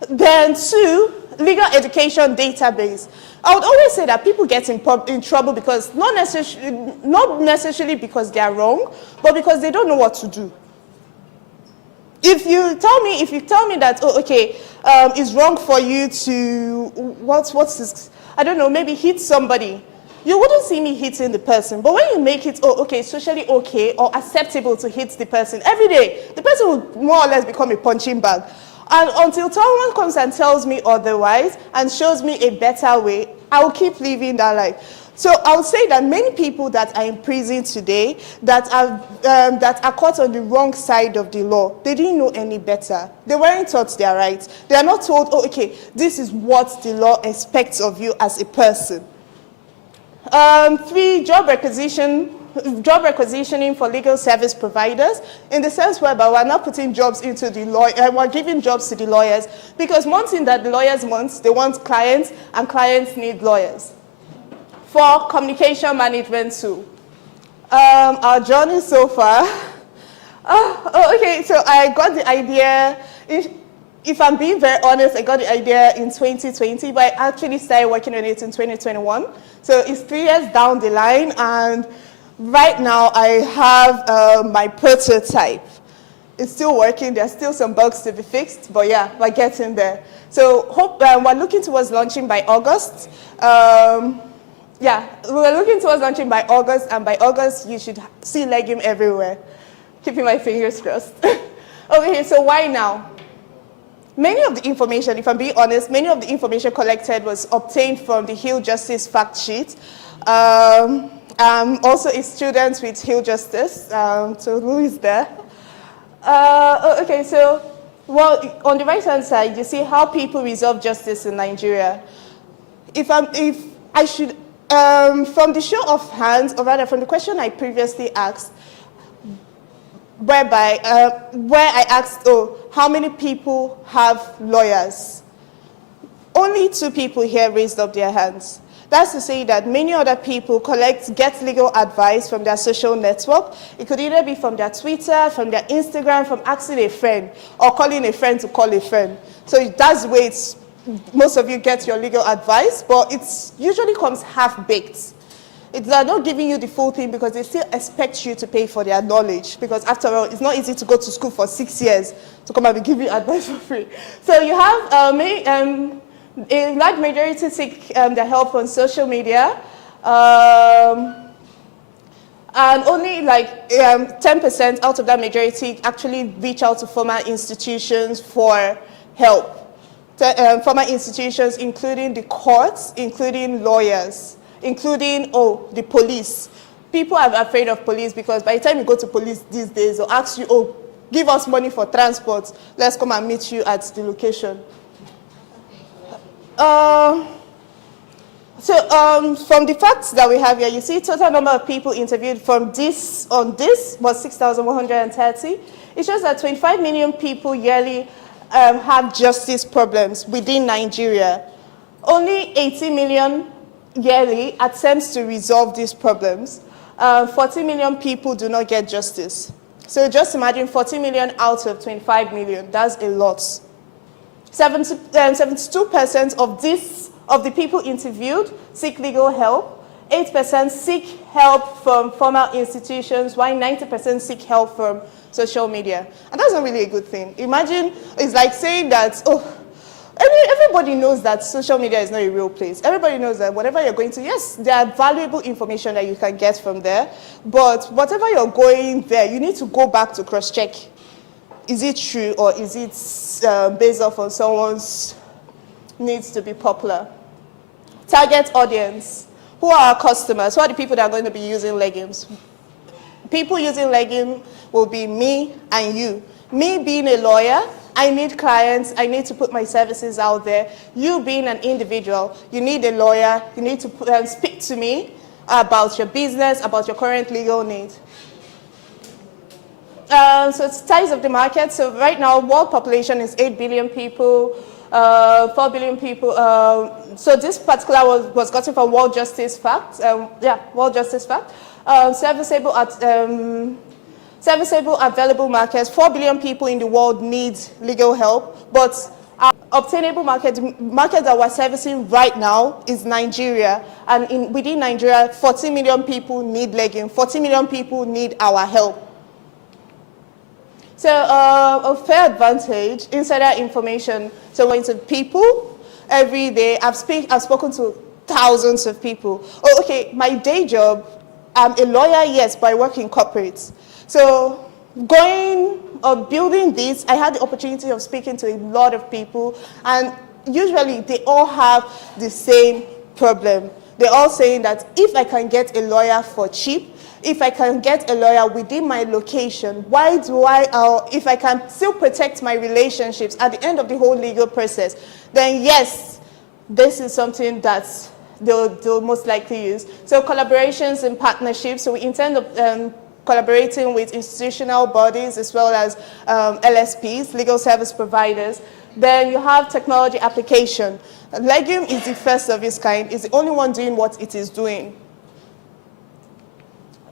Then 2, legal education database. I would always say that people get in trouble because not necessarily because they are wrong, but because they don't know what to do. If you tell me that, oh, okay, it's wrong for you to, what's this? I don't know, maybe hit somebody. You wouldn't see me hitting the person. But when you make it, oh, okay, socially okay or acceptable to hit the person, every day, the person will more or less become a punching bag. And until someone comes and tells me otherwise and shows me a better way, I will keep living that life. So I would say that many people that are in prison today that are caught on the wrong side of the law, they didn't know any better. They weren't taught their rights. They are not told, oh, okay, this is what the law expects of you as a person. 3, job requisitioning for legal service providers, in the sense whereby we're not putting jobs into the law, we're giving jobs to the lawyers, because one thing that the lawyers want, they want clients, and clients need lawyers. 4, communication management tool. Our journey so far. Okay, so I got the idea, if I'm being very honest, I got the idea in 2020, but I actually started working on it in 2021. So it's 3 years down the line, and right now I have my prototype. It's still working, there's still some bugs to be fixed, but yeah, we're getting there. So we're looking towards launching by August. Yeah, we're looking towards launching by August, and by August, you should see Legum everywhere. Keeping my fingers crossed. Okay, so why now? Many of the information, if I'm being honest, many of the information collected was obtained from the Hill Justice fact sheet. I'm also a student with Hill Justice, so who is there? Okay, so, well, on the right-hand side, you see how people resolve justice in Nigeria. From the show of hands, or rather from the question I previously asked, where I asked, oh, how many people have lawyers? Only 2 people here raised up their hands. That's to say that many other people get legal advice from their social network. It could either be from their Twitter, from their Instagram, from asking a friend, or calling a friend to call a friend. So that's the way most of you get your legal advice, but it usually comes half-baked. They're not giving you the full thing because they still expect you to pay for their knowledge, because after all, it's not easy to go to school for 6 years to come and give you advice for free. So you have a large majority seek their help on social media, and only like 10% out of that majority actually reach out to formal institutions for help. Formal institutions including the courts, including lawyers, including, the police. People are afraid of police because by the time you go to police these days, they'll ask you, oh, give us money for transport. Let's come and meet you at the location. From the facts that we have here, you see total number of people interviewed on this was 6,130. It shows that 25 million people yearly have justice problems within Nigeria. Only 80 million yearly attempts to resolve these problems. 40 million people do not get justice. So just imagine 40 million out of 25 million. That's a lot. 72% of the people interviewed seek legal help. 8% seek help from formal institutions, while 90% seek help from social media. And that's not really a good thing. Imagine, it's like saying that, everybody knows that social media is not a real place. Everybody knows that whatever you're going to, yes, there are valuable information that you can get from there, but whatever you're going there, you need to go back to cross-check. Is it true, or is it based off on someone's needs to be popular? Target audience. Who are our customers? Who are the people that are going to be using Legums? People using Legum will be me and you. Me being a lawyer, I need clients, I need to put my services out there. You being an individual, you need a lawyer, you need to speak to me about your business, about your current legal needs. So it's size of the market. So right now, world population is 8 billion people, 4 billion people. So this particular was gotten from World Justice Fact. World Justice Fact. Serviceable available markets. 4 billion people in the world need legal help, but our obtainable market that we're servicing right now is Nigeria, and within Nigeria, 40 million people need Legum. 40 million people need our help. So a fair advantage, insider information. So going to people every day. I've spoken to thousands of people. Oh, okay, my day job, I'm a lawyer, yes, but I work in corporates. So building this, I had the opportunity of speaking to a lot of people, and usually they all have the same problem. They're all saying that if I can get a lawyer for cheap, if I can get a lawyer within my location, if I can still protect my relationships at the end of the whole legal process, then yes, this is something that they'll most likely use. So collaborations and partnerships. So we intend collaborating with institutional bodies as well as LSPs, legal service providers. Then you have technology application. Legum is the first of its kind. It's the only one doing what it is doing.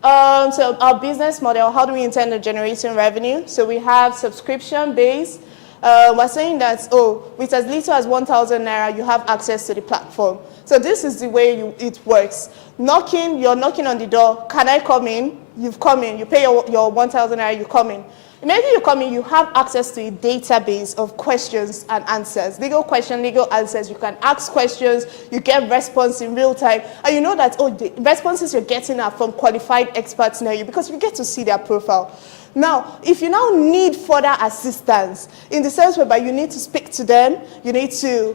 So our business model, how do we intend on generating revenue? So we have subscription-based. We're saying that, with as little as 1,000 Naira, you have access to the platform. So this is the way it works. You're knocking on the door. Can I come in? You've come in. You pay your 1,000 Naira, you come in. Immediately you come in, you have access to a database of questions and answers. Legal question, legal answers. You can ask questions, you get response in real time. And you know that, the responses you're getting are from qualified experts near you because you get to see their profile. Now, if you now need further assistance, in the sense whereby you need to speak to them, you need to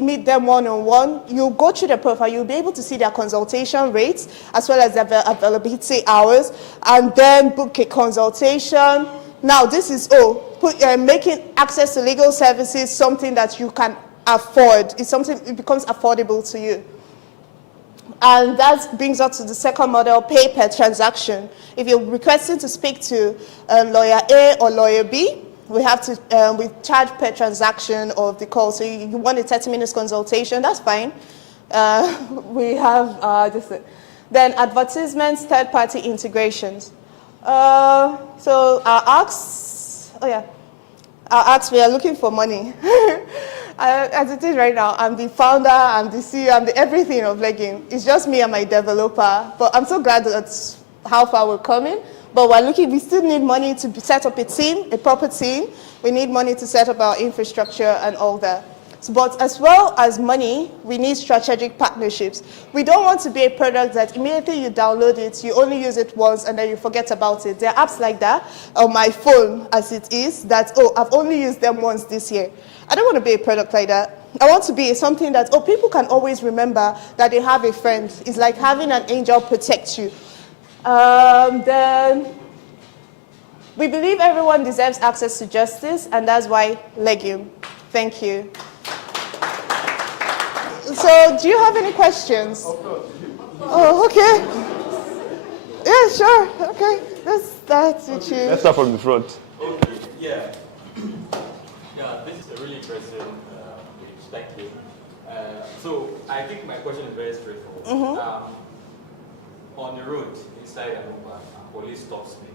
meet them one-on-one, you go through their profile, you'll be able to see their consultation rates, as well as their availability hours, and then book a consultation. Now, this is making access to legal services something that you can afford. It becomes affordable to you. And that brings us to the second model, pay per transaction. If you're requesting to speak to lawyer A or lawyer B, we charge per transaction of the call. So you want a 30 minutes consultation, that's fine. We have then advertisements, third-party integrations. So our asks, we are looking for money. As it is right now, I'm the founder, I'm the CEO, I'm the everything of Legum. It's just me and my developer. But I'm so glad that's how far we're coming. But we still need money to set up a team, a proper team. We need money to set up our infrastructure and all that. But as well as money, we need strategic partnerships. We don't want to be a product that immediately you download it, you only use it once, and then you forget about it. There are apps like that on my phone as it is that, I've only used them once this year. I don't want to be a product like that. I want to be something that, people can always remember that they have a friend. It's like having an angel protect you. Then we believe everyone deserves access to justice, and that's why Legum. Thank you. So, do you have any questions? Of course. Oh, okay. Yeah, sure. Okay. Let's start with you. Let's start from the front. Okay, yeah. this is a really interesting perspective. So I think my question is very straightforward. On the road, inside Aruba, police stops me.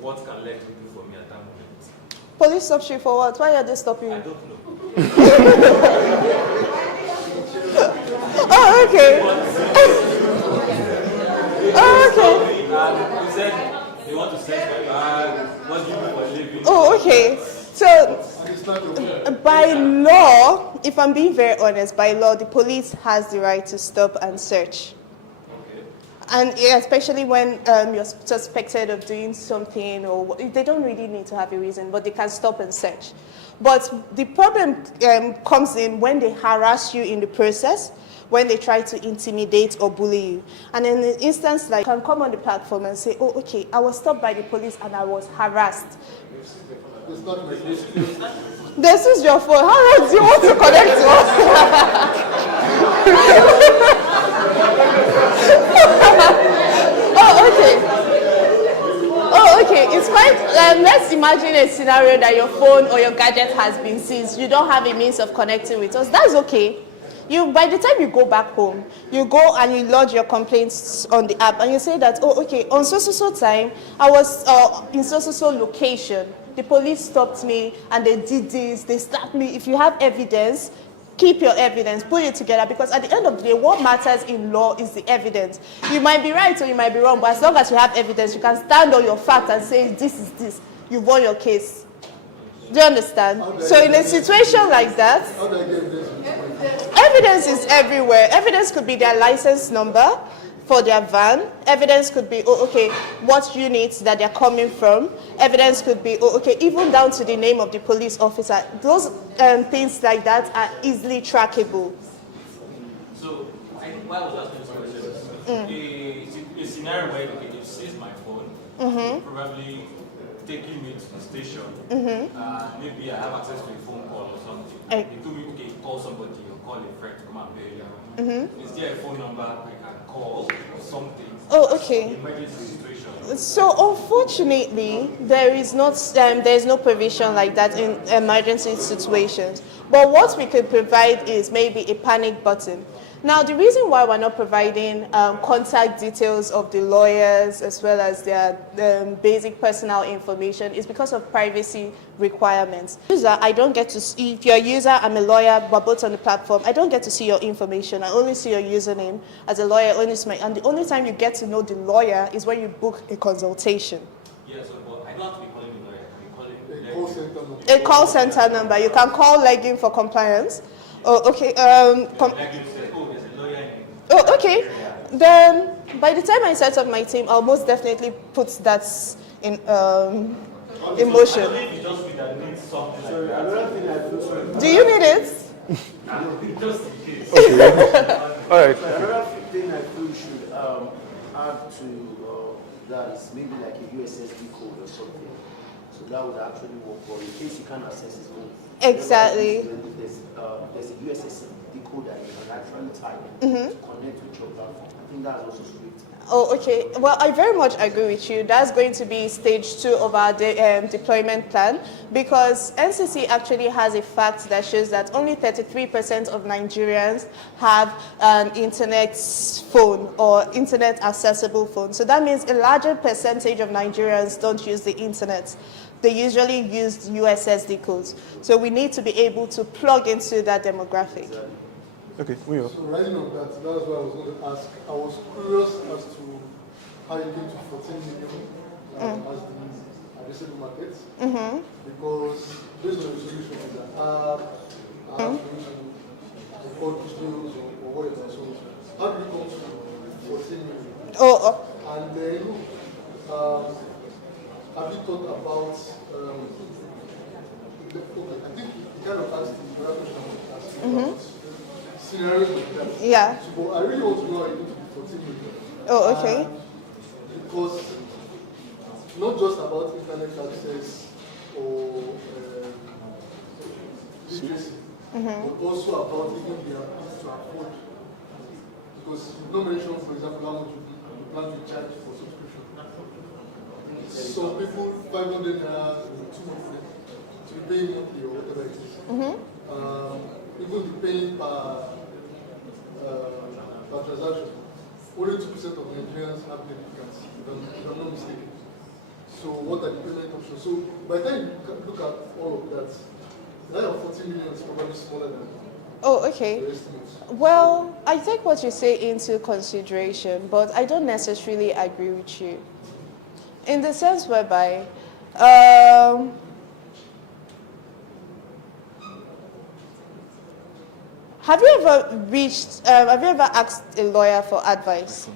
What can Legum do for me at that moment? Police stops you for what? Why are they stopping you? I don't know. Oh, okay. Oh, okay. You said you want to search my bag. What do you do for a living? Oh, okay. So, by law, if I'm being very honest, by law, the police has the right to stop and search. And yeah, especially when you're suspected of doing something, or they don't really need to have a reason, but they can stop and search. But the problem comes in when they harass you in the process, when they try to intimidate or bully you. And in an instance like, you can come on the platform and say, oh, okay, I was stopped by the police and I was harassed. This is your phone. How long do you want to connect to us? Oh, okay. Oh, okay. It's fine. Let's imagine a scenario that your phone or your gadget has been seized. You don't have a means of connecting with us. That's okay. By the time you go back home, you go and you lodge your complaints on the app, and you say that, oh, okay, on so time, I was in so location. The police stopped me and they did this, they slapped me. If you have evidence, keep your evidence, put it together, because at the end of the day, what matters in law is the evidence. You might be right or you might be wrong, but as long as you have evidence, you can stand on your fact and say, this is this. You've won your case. Do you understand? So in a situation like that, evidence is everywhere. Evidence could be their license number for their van. Evidence could be, oh, okay, what units that they're coming from. Evidence could be, oh, okay, even down to the name of the police officer. Those things like that are easily trackable. So I think why I was asking this question, a scenario where you seize my phone, probably taking me to the station, maybe I have access to a phone call or something. They told me, okay, call somebody or call a friend to come and bail you. Is there a phone number I can call or something? Oh, okay. Emergency situation. So unfortunately, there is no provision like that in emergency situations. But what we could provide is maybe a panic button. Now, the reason why we're not providing contact details of the lawyers as well as their basic personal information is because of privacy requirements. I don't get to see, if you're a user, I'm a lawyer, we're both on the platform, I don't get to see your information. I only see your username. As a lawyer, and the only time you get to know the lawyer is when you book a consultation. Yes, but I don't have to be calling the lawyer. I call center number. A call center number. You can call Legum for compliance. Oh, okay. Oh, okay. Then, by the time I set up my team, I'll most definitely put that in motion. Do you need it? Just in case. All right. Another thing I feel should add to that is maybe like a USSD code or something. So that would actually work for in case you can't access his phone. Exactly. There's a USSD code that you can actually type to connect with your platform. I think that's also sweet. Oh, okay. Well, I very much agree with you. That's going to be stage 2 of our deployment plan, because NCC actually has a fact that shows that only 33% of Nigerians have an internet phone or internet accessible phone. So that means a larger percentage of Nigerians don't use the internet. They usually use USSD codes. So we need to be able to plug into that demographic. Okay, we are. So rising on that, that's what I was going to ask. I was curious as to how you came to 14 million as the addressable market. Because based on the solution is that I have to record videos or whatever. So how do you come to 14 million? And then have you thought about okay, I think you kind of asked the other question I want to ask you about scenarios like that. Yeah. So, but I really want to know how you get to 14 million. Oh, okay. Because not just about internet access or literacy, but also about even the ability to afford. Because you've not mentioned, for example, how much you plan to charge for subscription. Some people, 500 naira, 200. to be paying monthly or whatever it is. Even the paying per transaction, only 2% of Nigerians have debit cards, if I'm not mistaken. So what are the payment options? So by the time you look at all of that, the line of 40 million is probably smaller than Okay. the estimates. Well, I take what you say into consideration, but I don't necessarily agree with you. In the sense whereby, have you ever asked a lawyer for advice?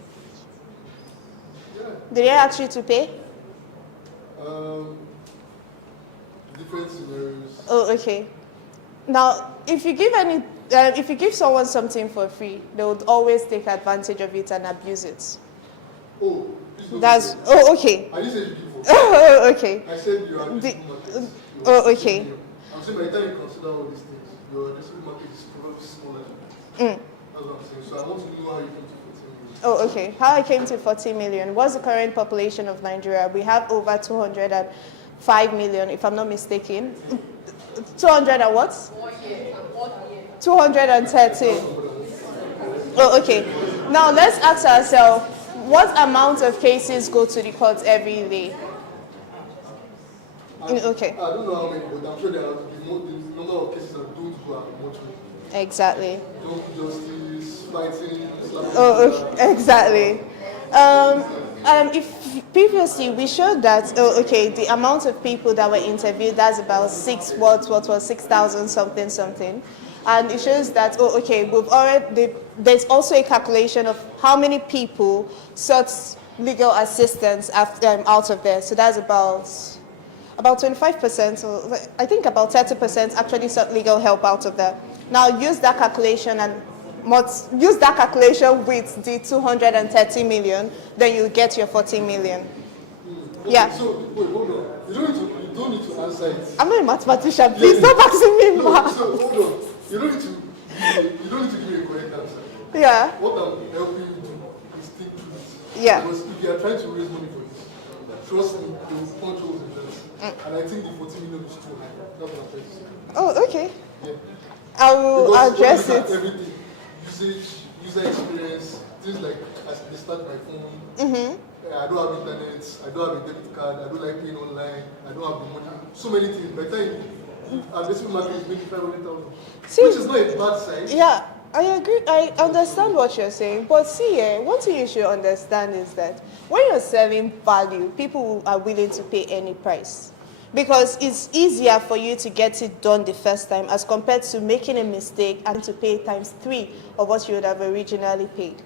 Yeah. Did they ask you to pay? Different scenarios. Okay. Now, if you give someone something for free, they would always take advantage of it and abuse it. Oh, Okay. I didn't say you give for Okay. I said you are addressable markets. Okay. I'm saying by the time you consider all these things, your addressable market is probably smaller than that. That's what I'm saying. So I want to know how you came to 14 million. Okay. How I came to 40 million. What's the current population of Nigeria? We have over 205 million, if I'm not mistaken. 200 and what? 213. Okay. Now let's ask ourselves, what amount of cases go to the court every day? Okay. I don't know how many, but I'm sure there are the number of cases that don't go out much more. Exactly. Don't justice, fighting, Okay. Exactly. If previously we showed that, the amount of people that were interviewed, that's about 6,000 something. And it shows that, there's also a calculation of how many people sought legal assistance out of there. So that's about 25%, or I think about 30% actually sought legal help out of there. Now use that calculation with the 230 million, then you get your 40 million. Okay, Yeah. So wait, hold on. You don't need to answer it. I'm not a mathematician. Please stop asking me math. So hold on. You don't need to give me a correct answer. Yeah. What I'm helping you do is think through it. Yeah. Because if you are trying to raise money for this, trust me, they will punch holes in that. And I think the 40 million is too high. That's what I'm trying to say. Okay. Yeah. I will Because address when you look it. at everything, usage, user experience, things like as they start my phone. I don't have internet, I don't have a debit card, I don't like paying online, I don't have the money. So many things. By the time addressable market is maybe 500,000, which is not a bad sign. Yeah, I agree. I understand what you're saying. But see, one thing you should understand is that when you're selling value, people are willing to pay any price. Because it's easier for you to get it done the first time as compared to making a mistake and to pay times 3 of what you would have originally paid.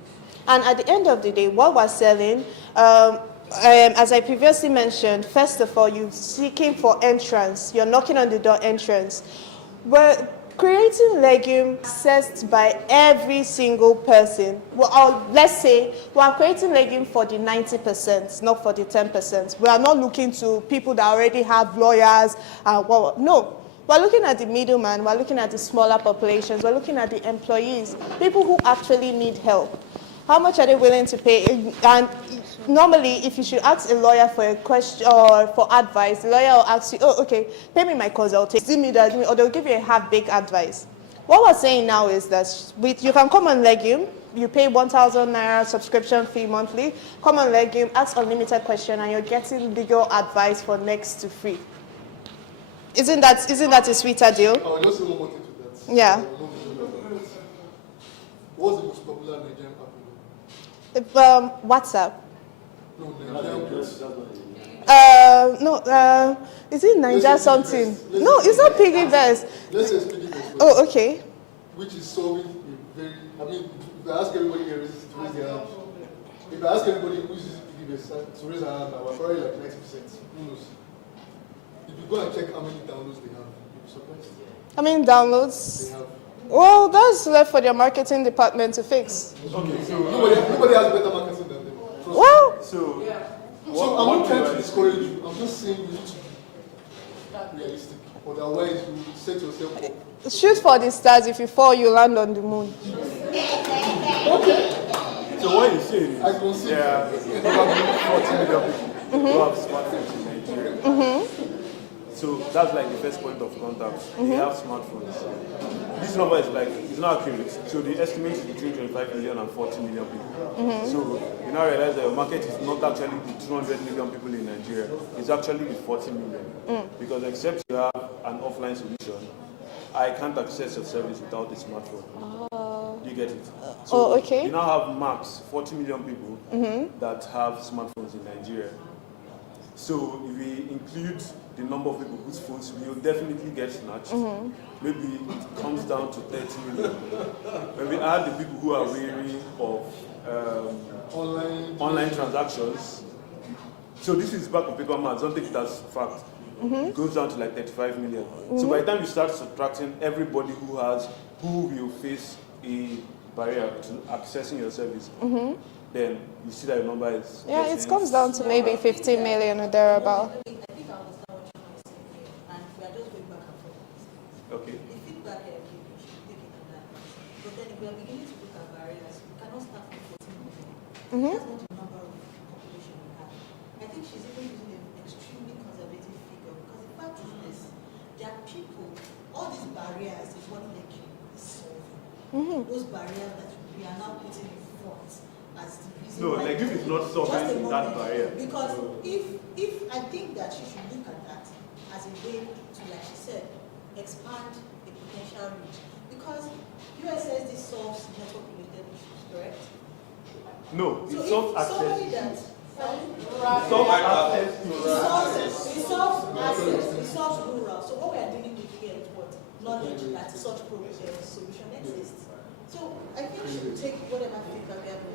And at the end of the day, what we're selling, as I previously mentioned, first of all, you're seeking for entrance. You're knocking on the door entrance. We're creating Legum accessed by every single person. Well, let's say we're creating Legum for the 90%, not for the 10%. We are not looking to people that already have lawyers. No. We're looking at the middleman. We're looking at the smaller populations. We're looking at the employees, people who actually need help. How much are they willing to pay? And normally, if you should ask a lawyer for a question or for advice, the lawyer will ask you, pay me my consultation, or they'll give you a half-baked advice. What we're saying now is that you can come on Legum, you pay 1,000 naira subscription fee monthly, come on Legum, ask unlimited question, and you're getting legal advice for next to free. Isn't that a sweeter deal? I will just say one more thing to that. Yeah. What's the most popular Nigerian app? WhatsApp. No, Nigerian. Is it Niger something? No, it's not Piggyvest. Let's say it's Piggyvest. Oh, okay. Which is solving a very, if I ask everybody here to raise their hand, if I ask everybody who uses Piggyvest to raise their hand, we're probably like 90%. Who knows? If you go and check how many downloads they have, you'll be surprised. How many downloads? They have. Well, that's left for their marketing department to fix. Okay, so nobody has better marketing than them. Well, so I'm not trying to discourage you. I'm just saying you need to be realistic. Otherwise, you set yourself up. Shoot for the stars. If you fall, you land on the moon. Okay. So what you're saying is, I consider there are probably 40 million people who have smartphones in Nigeria. So that's like the first point of contact. They have smartphones. This number is like, it's not accurate. So the estimate is between 25 million and 40 million people. So you now realize that your market is not actually the 200 million people in Nigeria. It's actually the 40 million. Because except you have an offline solution, I can't access your service without a smartphone. Do you get it? So okay. you now have max 40 million people that have smartphones in Nigeria. So if we include the number of people whose phones will definitely get snatched, maybe it comes down to 30 million. When we add the people who are wary of online transactions, so this is back of paper math, don't take it as fact. It goes down to like 35 million. So by the time you start subtracting everybody who will face a barrier to accessing your service, then you see that your number is... Yeah, it comes down to maybe 15 million or thereabout. I think I understand what you're saying here, and we are just going back and forth. Okay. The feedback here, we should take it on that. But then if we are beginning to look at barriers, we cannot start from 14 million. That's not the number of population we have. I think she's even using an extremely conservative figure, because the fact is this, there are people, all these barriers is what Legum is solving. Those barriers that we are now putting in front as the reason No, why. Legum is not solving that barrier. Because if I think that she should look at that as a way to, like she said, expand the potential reach. Because USSD solves network related issues, correct? No, it So solves if access somebody issues. that it solves rural. So what we are dealing with here is what? Knowledge that such solution exists. So I think she should take whatever feedback we have to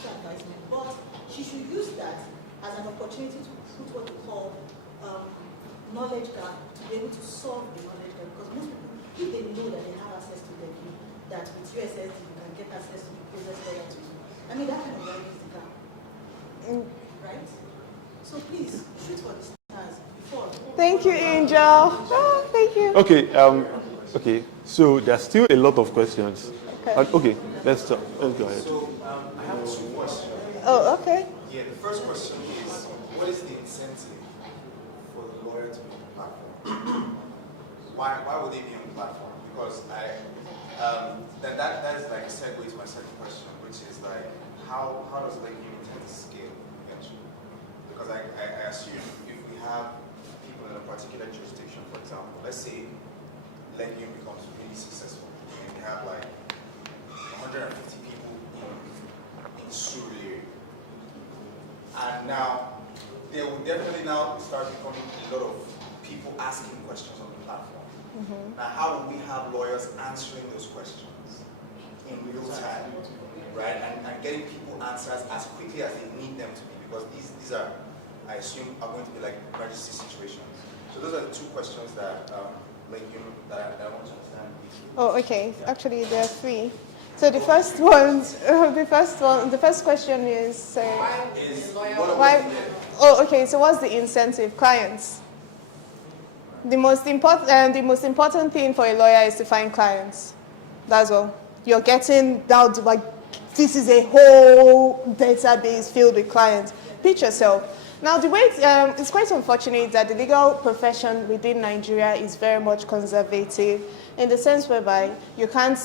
advisement, but she should use that as an opportunity to put what we call knowledge gap, to be able to solve the knowledge gap. Because most people, if they know that they have access to their key, that with USSD you can get access to the process lawyer to you. I mean, that kind of work is the gap. Right? So please, shoot for the stars before. Thank you, Angel. Oh, thank you. Okay, okay. So there's still a lot of questions. Okay, let's go ahead. So I have two questions. Oh, okay. Yeah, the first question is, what is the incentive for the lawyer to be on the platform? Why would they be on the platform? Because that is like a segue to my second question, which is like, how does Legum intend to scale eventually? Because I assume if we have people in a particular jurisdiction, for example, let's say Legum becomes really successful, and we have like 150 people in Surrey. And now, there will definitely now start becoming a lot of people asking questions on the platform. Now, how will we have lawyers answering those questions in real time, right? And getting people answers as quickly as they need them to be, because these are, I assume, are going to be like emergency situations. So those are the two questions that Legum that I want to understand. Oh, okay. Actually, there are three. So the first one, the first question is why? Oh, okay. So what's the incentive? Clients. The most important thing for a lawyer is to find clients. That's all. You're getting down to like, this is a whole database filled with clients. Pitch yourself. Now, the way it's quite unfortunate that the legal profession within Nigeria is very much conservative, in the sense whereby you can't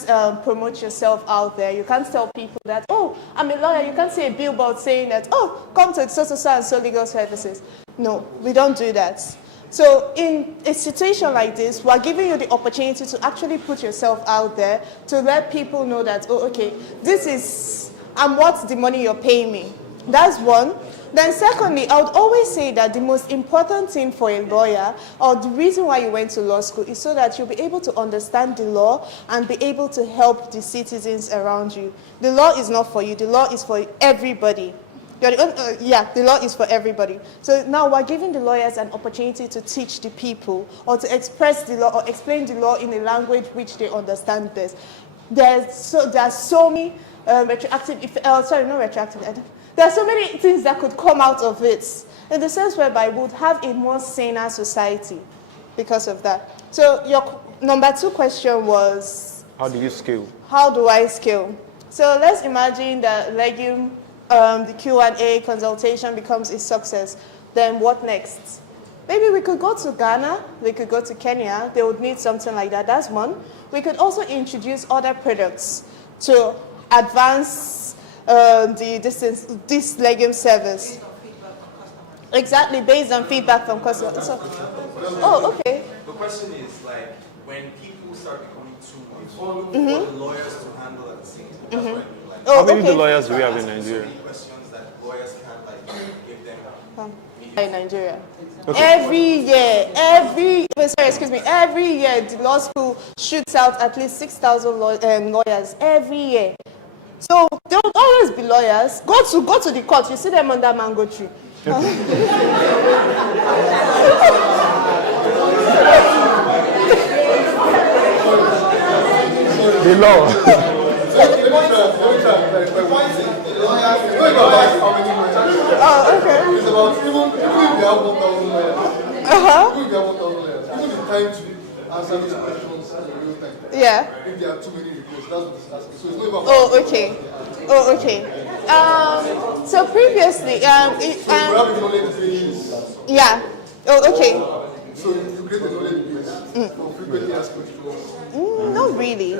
promote yourself out there. You can't tell people that, oh, I'm a lawyer. You can't see a billboard saying that, oh, come to so and so legal services. No, we don't do that. So in a situation like this, we're giving you the opportunity to actually put yourself out there to let people know that, oh, okay, this is, I'm worth the money you're paying me. That's one. Then secondly, I would always say that the most important thing for a lawyer, or the reason why you went to law school, is so that you'll be able to understand the law and be able to help the citizens around you. The law is not for you. The law is for everybody. The law is for everybody. So now we're giving the lawyers an opportunity to teach the people, or to express the law, or explain the law in a language which they understand best. There are so many there are so many things that could come out of it, in the sense whereby we would have a more saner society because of that. So your number two question was, how do you scale? How do I scale? So let's imagine that Legum, the Q&A consultation becomes a success. Then what next? Maybe we could go to Ghana, we could go to Kenya, they would need something like that. That's one. We could also introduce other products to advance this Legum service. Exactly, based on feedback from customers. So, oh, okay. The question is, like, when people start becoming too much, for the lawyers to handle at the same time. That's what I mean. Like, Oh, How many okay. lawyers do we have in Nigeria? so many questions that lawyers can't, like, give them. In Nigeria. Okay. Every year, every year the law school shoots out at least 6,000 lawyers every year. So there will always be lawyers. Go to the court, you see them under mango tree. The law. Oh, okay. It's about even if you have 1,000 lawyers, even if you have 1,000 lawyers, even the time to answer these questions in real time. Yeah. If there are too many requests, that's what it's asking. So it's not about. Oh, okay. Oh, okay. So previously, So we have knowledge base. yeah. Oh, okay. So you create a knowledge base for frequently asked questions. Not really.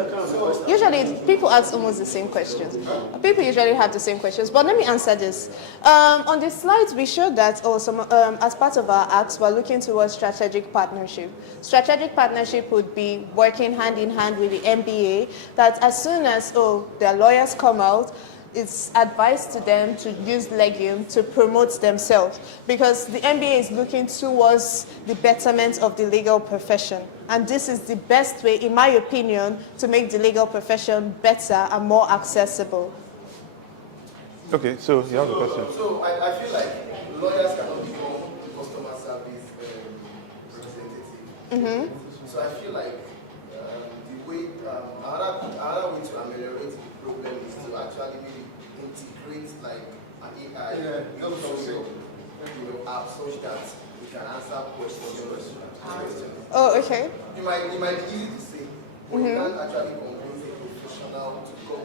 Usually, people ask almost the same questions. People usually have the same questions. But let me answer this. On the slides, we showed that as part of our acts, we're looking towards strategic partnership. Strategic partnership would be working hand in hand with the MBA, that as soon as their lawyers come out, it's advised to them to use Legum to promote themselves, because the MBA is looking towards the betterment of the legal profession. And this is the best way, in my opinion, to make the legal profession better and more accessible. Okay, so you have a question. So I feel like lawyers cannot become customer service representative. So I feel like the way, another way to ameliorate the problem is to actually maybe integrate like an AI app such that we can answer questions. Oh, okay. It might be easy to say, but you can't actually convince a professional to come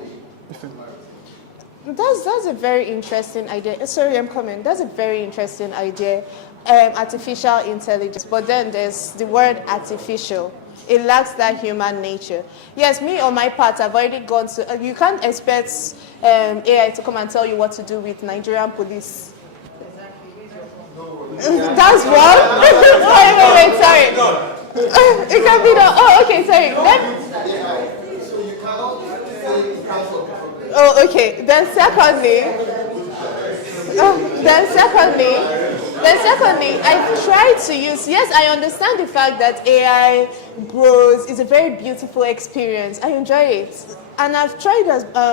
in. That's a very interesting idea. Sorry, I'm coming. That's a very interesting idea. Artificial intelligence, but then there's the word artificial. It lacks that human nature. Yes, me on my part, I've already gone to. You can't expect AI to come and tell you what to do with Nigerian police. That's one. wait, sorry. It can be done. Oh, okay, sorry. Oh, okay. Then secondly, I've tried to use, yes, I understand the fact that AI grows. It's a very beautiful experience. I enjoy it. And I've tried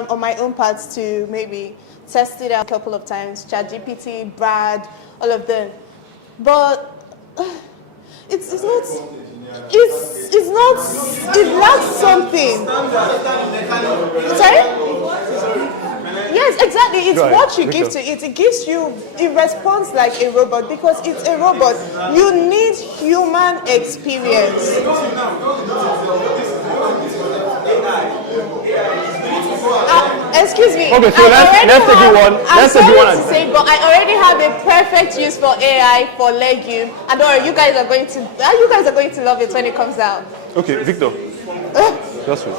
on my own part to maybe test it out a couple of times, ChatGPT, Brad, all of them. But it lacks something. Sorry? Yes, exactly. It's what you give to it. It gives you, it responds like a robot because it's a robot. You need human experience. Excuse me. Okay, so let's take it one. I'm sorry to say, but I already have a perfect use for AI for Legum, and you guys are going to love it when it comes out. Okay, Victor. That's right.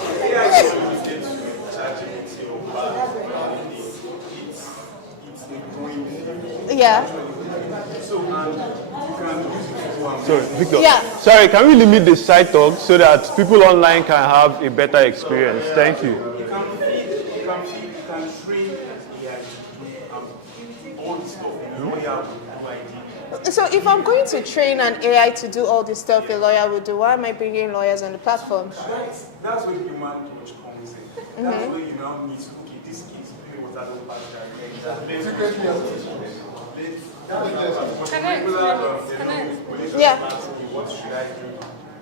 Yeah. Sorry, Victor. Yeah. Sorry, can we limit the side talk so that people online can have a better experience? Thank you. You can train AI to do all this stuff. So if I'm going to train an AI to do all this stuff a lawyer would do, why am I bringing lawyers on the platform? That's where human touch comes in. That's where you now need to, okay, this kid's doing what I don't like. Yeah. What should I do?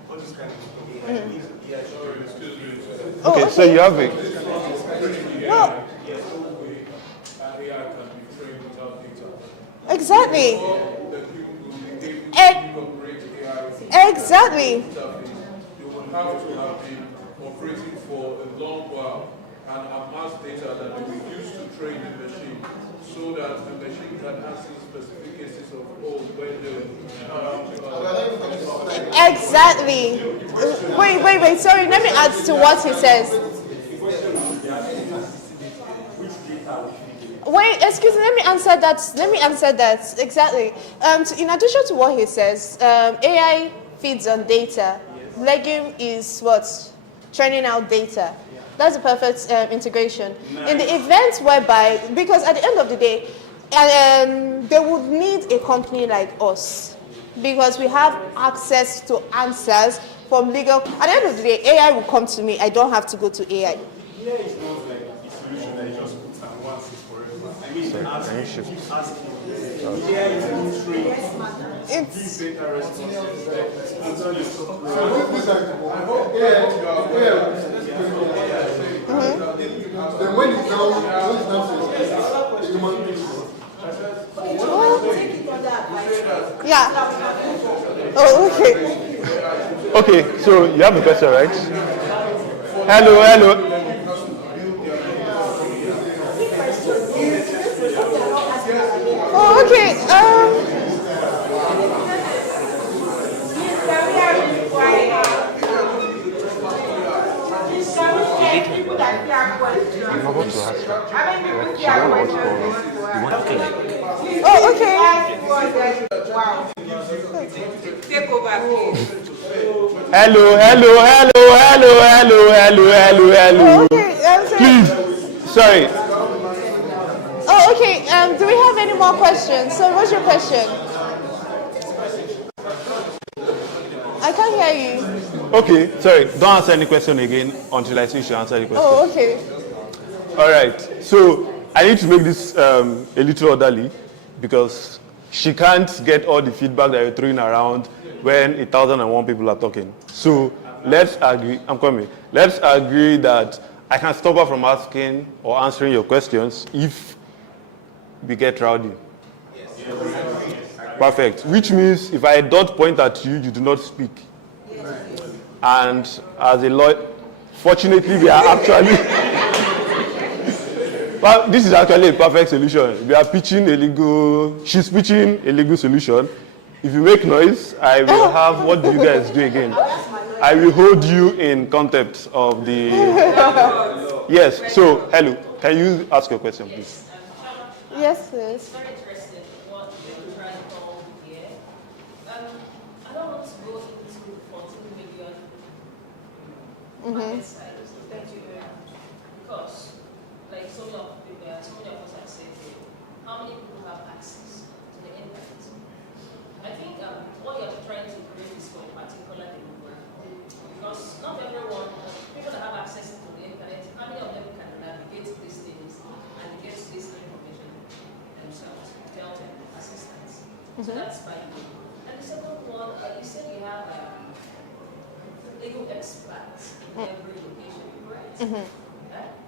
All this kind of stuff. Okay, so you have it. Well, exactly. Exactly. You will have to have been operating for a long while and amass data that they will use to train the machine, so that the machine can answer specific cases of when the Exactly. Wait. Sorry, let me add to what he says. Wait, excuse me, let me answer that. Exactly. In addition to what he says, AI feeds on data. Legum is what? Training out data. That's a perfect integration. In the event whereby, because at the end of the day, they would need a company like us, because we have access to answers from legal. At the end of the day, AI will come to me. I don't have to go to AI. AI is not like a solution that you just put and once is forever. I mean, keep asking. AI is being trained. These data responses. Then when it's down to human beings. Yeah. Oh, okay. Okay, so you have a question, right? Hello. Oh, okay. Oh, okay. Take over, please. Hello. Okay, Please, sorry. Oh, okay. Do we have any more questions? So, what's your question? I can't hear you. Okay, sorry. Don't answer any question again until I see you answer the question. Oh, okay. All right. So I need to make this a little orderly, because she can't get all the feedback that you're throwing around when 1,001 people are talking. So let's agree. I'm coming. Let's agree that I can stop her from asking or answering your questions if we get rowdy. Yes. Perfect. Which means if I don't point at you, you do not speak. And as a lawyer, fortunately, we are actually. Well, this is actually a perfect solution. We are pitching a legal. She's pitching a legal solution. If you make noise, I will have. What do you guys do again? I will hold you in contempt of the. Yes. So, hello. Can you ask your question, please? Yes, please. Very interested in what you're trying to call here. I don't want to go into 14 million market size. Thank you very much. Because, like so many of us have said here, how many people have access to the internet? I think what you're trying to create is for a particular demographic. Because not everyone, people that have access to the internet, how many of them can navigate these things and get this information themselves, tell them assistance. So that's by you. And the second one, you said you have legal experts in every location, right?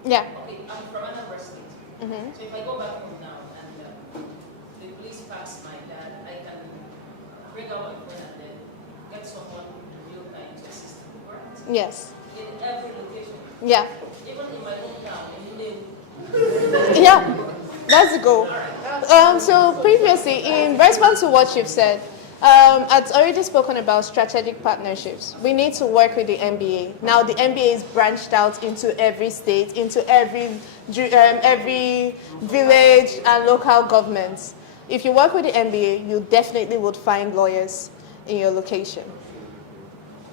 Yeah. Okay, I'm from another state. So if I go back home now and the police pass my dad, I can bring out my phone and then get someone in real time to assist me, correct? Yes. In every location. Yeah. Even in my hometown, in Name. Yeah, that's the goal. So previously, in response to what you've said, I've already spoken about strategic partnerships. We need to work with the NBA. Now the NBA is branched out into every state, into every village and local governments. If you work with the NBA, you definitely would find lawyers in your location.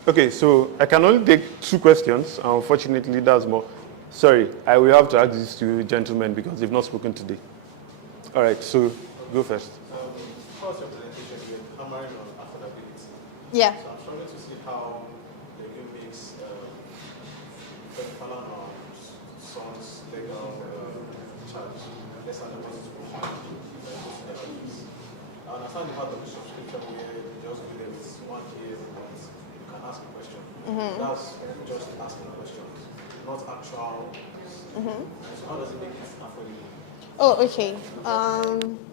Okay, so I can only take 2 questions. Unfortunately, that's more. Sorry, I will have to ask these 2 gentlemen because they've not spoken today. All right, so go first. How's your presentation here? Hammering on affordability. Yeah. So I'm struggling to see how Legum makes Falan or songs legal charge less than the ones to I understand the part of the subscription where you just do them with 1K every month. You can ask a question. That's just asking a question, not actual. So how does it make it affordable? Oh, okay.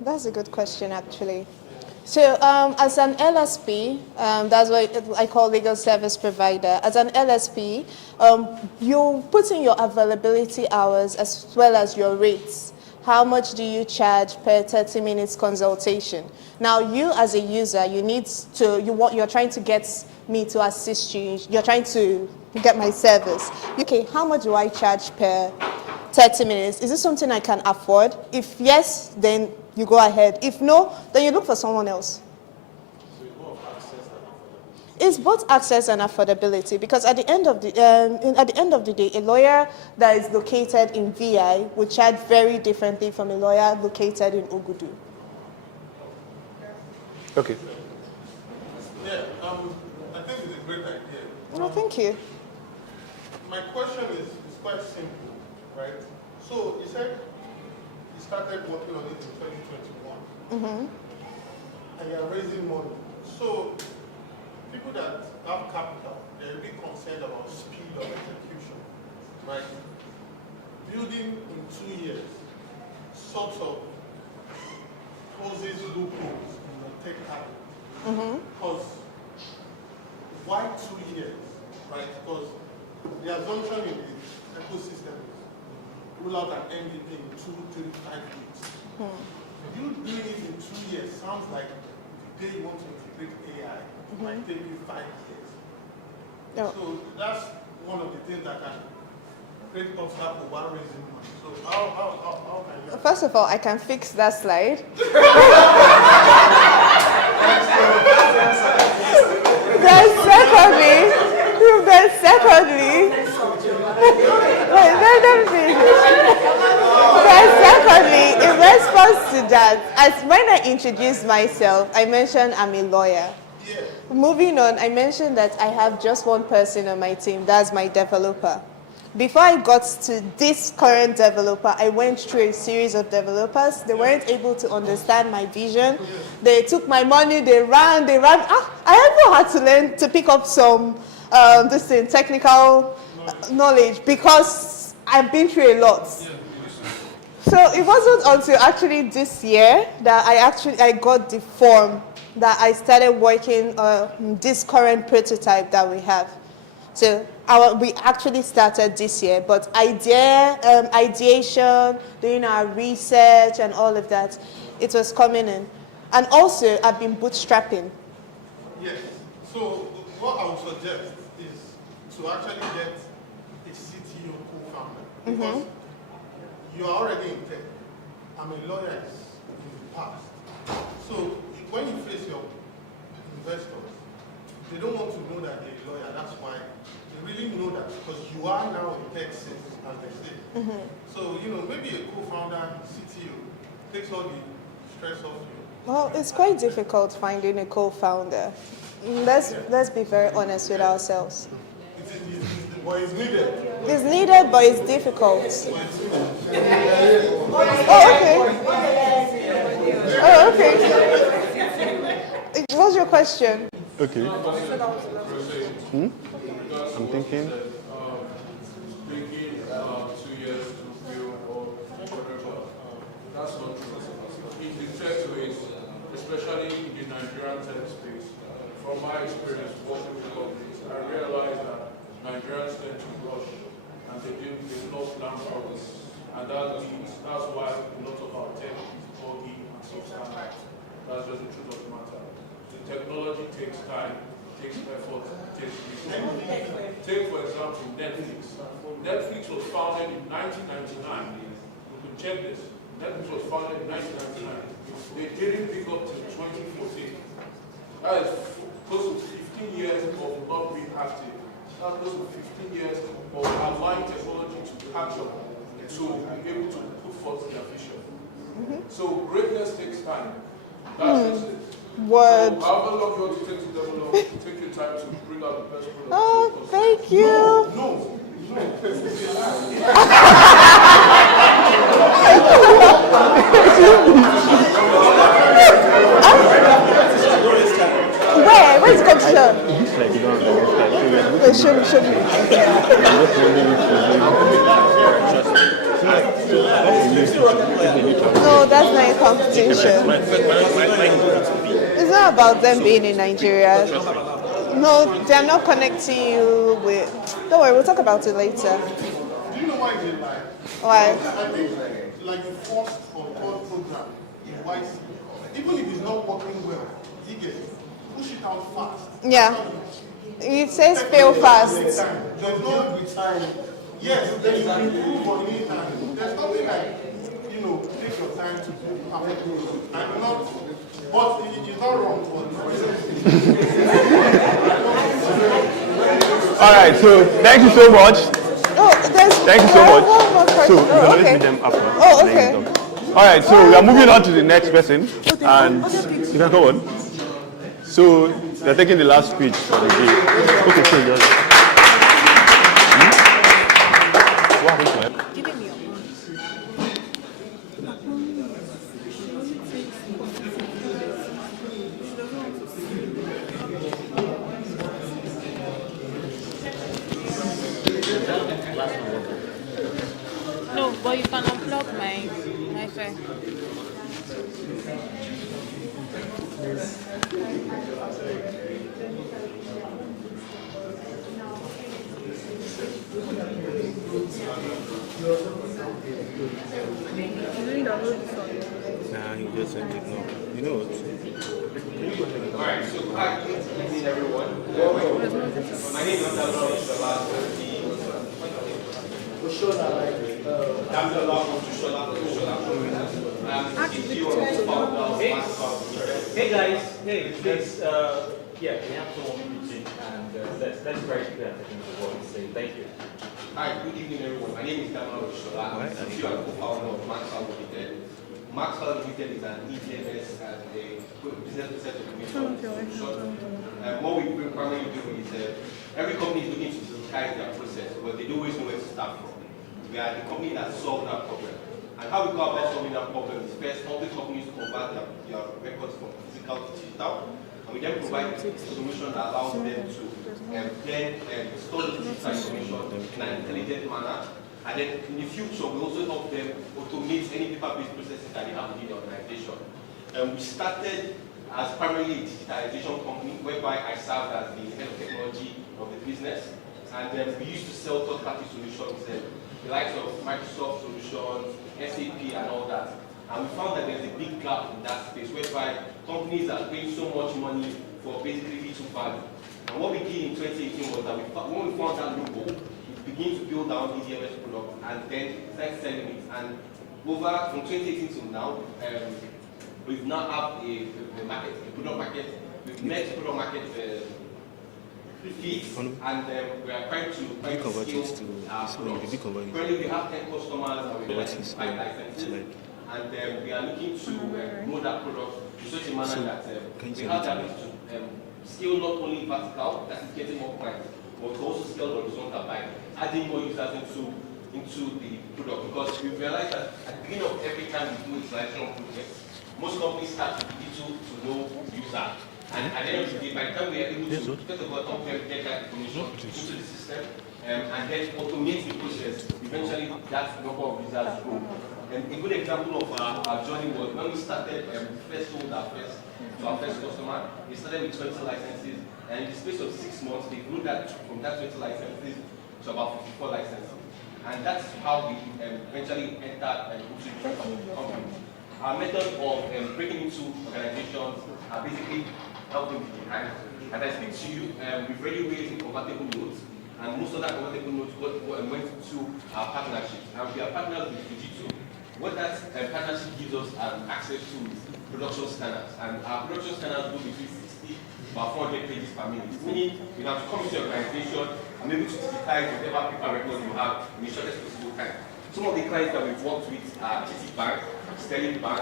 That's a good question, actually. So as an LSP, that's what I call legal service provider. As an LSP, you put in your availability hours as well as your rates. How much do you charge per 30 minutes consultation? Now you as a user, you're trying to get me to assist you. You're trying to get my service. Okay, how much do I charge per 30 minutes? Is this something I can afford? If yes, then you go ahead. If no, then you look for someone else. It's both access and affordability, because at the end of the day, a lawyer that is located in VI would charge very differently from a lawyer located in Ogudu. Okay. Yeah, I think it's a great idea. No, thank you. My question is quite simple, right? So you said you started working on it in 2021, and you're raising money. So people that have capital, they're really concerned about speed of execution, right? Building in 2 years sort of poses loopholes in the tech capital. Because why 2 years, right? Because the assumption in the ecosystem is roll out an MVP in 2, 3, 5 weeks. You doing it in 2 years sounds like the day you want to integrate AI, it might take you 5 years. So that's one of the things that can create obstacle while raising money. So how can you? First of all, I can fix that slide. Secondly, in response to that, as when I introduced myself, I mentioned I'm a lawyer. Moving on, I mentioned that I have just one person on my team, that's my developer. Before I got to this current developer, I went through a series of developers. They weren't able to understand my vision. They took my money, they ran. I even had to learn to pick up some technical knowledge because I've been through a lot. So it wasn't until actually this year that I got the form that I started working on this current prototype that we have. So we actually started this year, but ideation, doing our research and all of that, it was coming in. And also, I've been bootstrapping. Yes. So what I would suggest is to actually get a CTO co-founder. Because you are already in tech. I'm a lawyer in the past. So when you face your investors, they don't want to know that they're a lawyer. That's why they really know that because you are now in tech since, as they say. So, maybe a co-founder, CTO, takes all the stress off you. Well, it's quite difficult finding a co-founder. Let's be very honest with ourselves. But it's needed. It's needed, but it's difficult. Oh, okay. What's your question? Okay. I'm thinking. Taking 2 years to build or whatever, that's not true. In the tech space, especially in the Nigerian tech space, from my experience working with companies, I realized that Nigerians tend to rush and they do not plan for this. And that's why a lot of our tech is buggy and substandard. That's just the truth of the matter. The technology takes time, takes effort, takes resources. Take, for example, Netflix. Netflix was founded in 1999. You can check this. Netflix was founded in 1999. They didn't pick up till 2014. That is close to 15 years of not being active. That's close to 15 years of allowing technology to catch up to be able to put forth their vision. So greatness takes time. That's it. Word. So however long you want to take to develop, take your time to bring out the best product. Oh, thank you. No. Where's the competition? It's like you don't have the next time. Wait, show me. I'm just wondering if No, that's not a competition. not about them being in Nigeria. No, they're not connecting you with. Don't worry, we'll talk about it later. Do you know why they lie? Why? I think like the first or third program in YC, even if it's not working well, you get push it out fast. Yeah. It says fail fast. There's no time. Yes, there is improve on any time. There's nothing like, take your time to do perfect. I'm not, but it's not wrong. All right, so thank you so much. Thank you so much. So we're going to meet them after. Oh, okay. All right, so we are moving on to the next person, and you can go on. So they're taking the last speech for the day. Okay, so just. What happened to him? Giving me your phone. No, but you can unplug my phone. Nah, he just said it. No, you know what? Alright, so hi, good evening everyone. My name is Hey guys, hey, please, yeah, we have someone preaching, and let's try to pay attention to what we say. Thank you. Hi, good evening everyone. My name is Daniel Oshola. I'm the CEO and co-founder of Maxwell Limited. Maxwell Limited is an ETMS and a business process automation solution. What we primarily do is every company is looking to digitize their process, but they don't always know where to start from. We are the company that solves that problem. And how we go about solving that problem is first helping companies to convert their records from physical to digital. And we then provide a solution that allows them to then store the digital information in an intelligent manner. And then in the future, we also help them automate any paper-based processes that they have within the organization. We started as primarily a digitalization company, whereby I served as the head of technology of the business. And we used to sell third-party solutions, the likes of Microsoft solutions, SAP, and all that. And we found that there's a big gap in that space, whereby companies are paying so much money for basically little value. And what we did in 2018 was that when we found that loophole, we began to build our EDMS product and then start selling it. And over from 2018 to now, we've now have a product market. We've met product market fees, and we are trying to scale our products. Currently, we have 10 customers and we have 5 licenses, and we are looking to grow that product in such a manner that we have the ability to scale not only vertical, that is getting more clients, but also scale horizontal by adding more users into the product. Because we realize that at the beginning of every time we do a selection project, most companies start with little to no user. And at the end of the day, by the time we are able to, first of all, get that information into the system and then automate the process, eventually that number of users grow. And a good example of our journey was when we started, first sold our first to our first customer. We started with 20 licenses, and in the space of 6 months, they grew that from that 20 licenses to about 54 licenses. And that's how we eventually entered into the company. Our method of breaking into organizations are basically helping people. And as I speak to you, we've already raised convertible notes, and most of that convertible notes went to our partnerships. And we are partners with Fujitsu. What that partnership gives us access to is production scanners. And our production scanners do between 60 to about 400 pages per minute. Meaning you have to come to your organization and maybe to digitize whatever paper records you have in the shortest possible time. Some of the clients that we've worked with are TT Bank, Sterling Bank,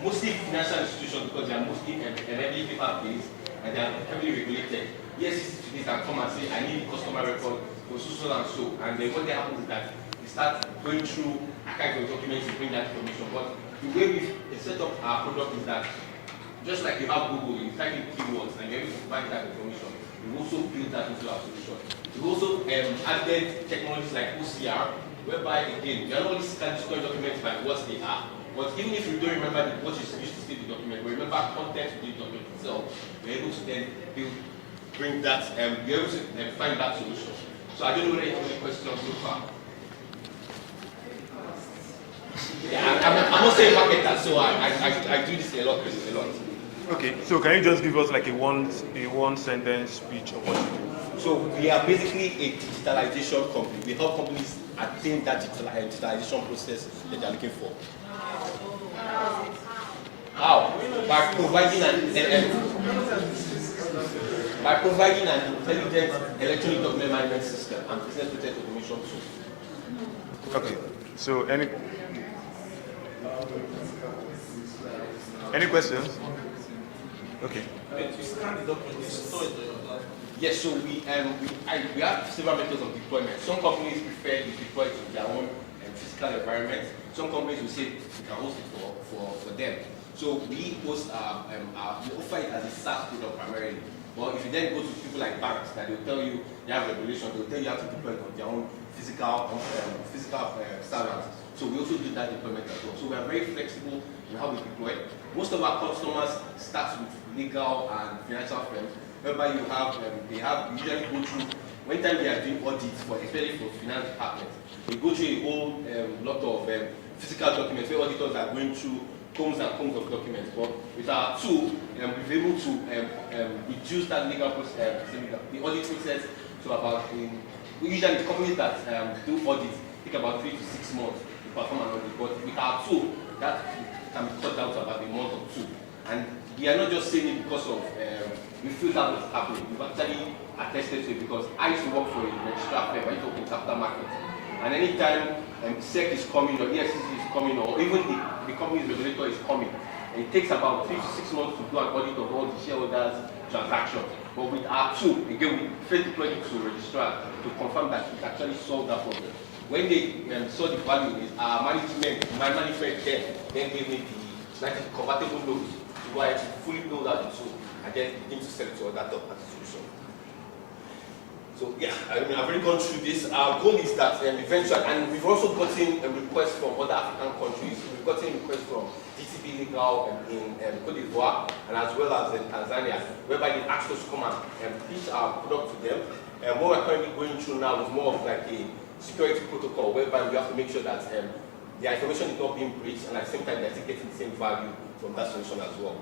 mostly financial institutions because they are mostly heavily paper-based and they are heavily regulated. Yes, they can come and say, I need a customer record for so and so. And then what happens is that they start going through archives of documents to bring that information. But the way we set up our product is that just like you have Google, you type in keywords and you're able to find that information. We've also built that into our solution. We've also added technologies like OCR, whereby again, we are not only storing documents by what they are, but even if you don't remember what is used to state the document, but remember content of the document. itself, we're able to then bring that, we're able to find that solution. So I don't know whether you have any questions so far. Yeah, I'm not saying marketer, so I do this a lot. Okay, so can you just give us like a one sentence speech of what you do? So we are basically a digitalization company. We help companies attain that digitalization process that they're looking for. How? By providing an intelligent electronic document management system and business process automation tool. Okay, so any questions? Okay. Yes, so we have several methods of deployment. Some companies prefer to deploy it in their own physical environment. Some companies will say we can host it for them. So we host we offer it as a SaaS product primarily. But if you then go to people like banks, that they'll tell you they have regulation, they'll tell you have to deploy it on their own physical servers. So we also do that deployment as well. So we are very flexible in how we deploy. Most of our customers start with legal and financial firms, whereby you have they usually go through when time they are doing audits especially for finance departments, they go through a whole lot of physical documents where auditors are going through tomes and tomes of documents. But with our tool, we're able to reduce that legal process, the audit process to about usually companies that do audits take about 3 to 6 months to perform an audit. But with our tool, that can be cut down to about a month or two. And we are not just saying it because of we feel that was happening. We've actually attested to it because I used to work for a registrar firm. I used to work in capital markets. And anytime SEC is coming or EFCC is coming or even the company's regulator is coming, it takes about 3 to 6 months to do an audit of all the shareholders' transactions. But with our tool, again, we first deployed it to registrar to confirm that it actually solved that problem. When they saw the value in it, my management then gave me the convertible notes to go ahead to fully build out the tool and then begin to sell it to other third-party solution. So yeah, I've already gone through this. Our goal is that eventually, and we've also gotten requests from other African countries. We've gotten requests from DTB Legal in Cote d'Ivoire and as well as in Tanzania, whereby they asked us to come and pitch our product to them. And what we're currently going through now is more of like a security protocol, whereby we have to make sure that their information is not being breached, and at the same time they're still getting the same value from that solution as well.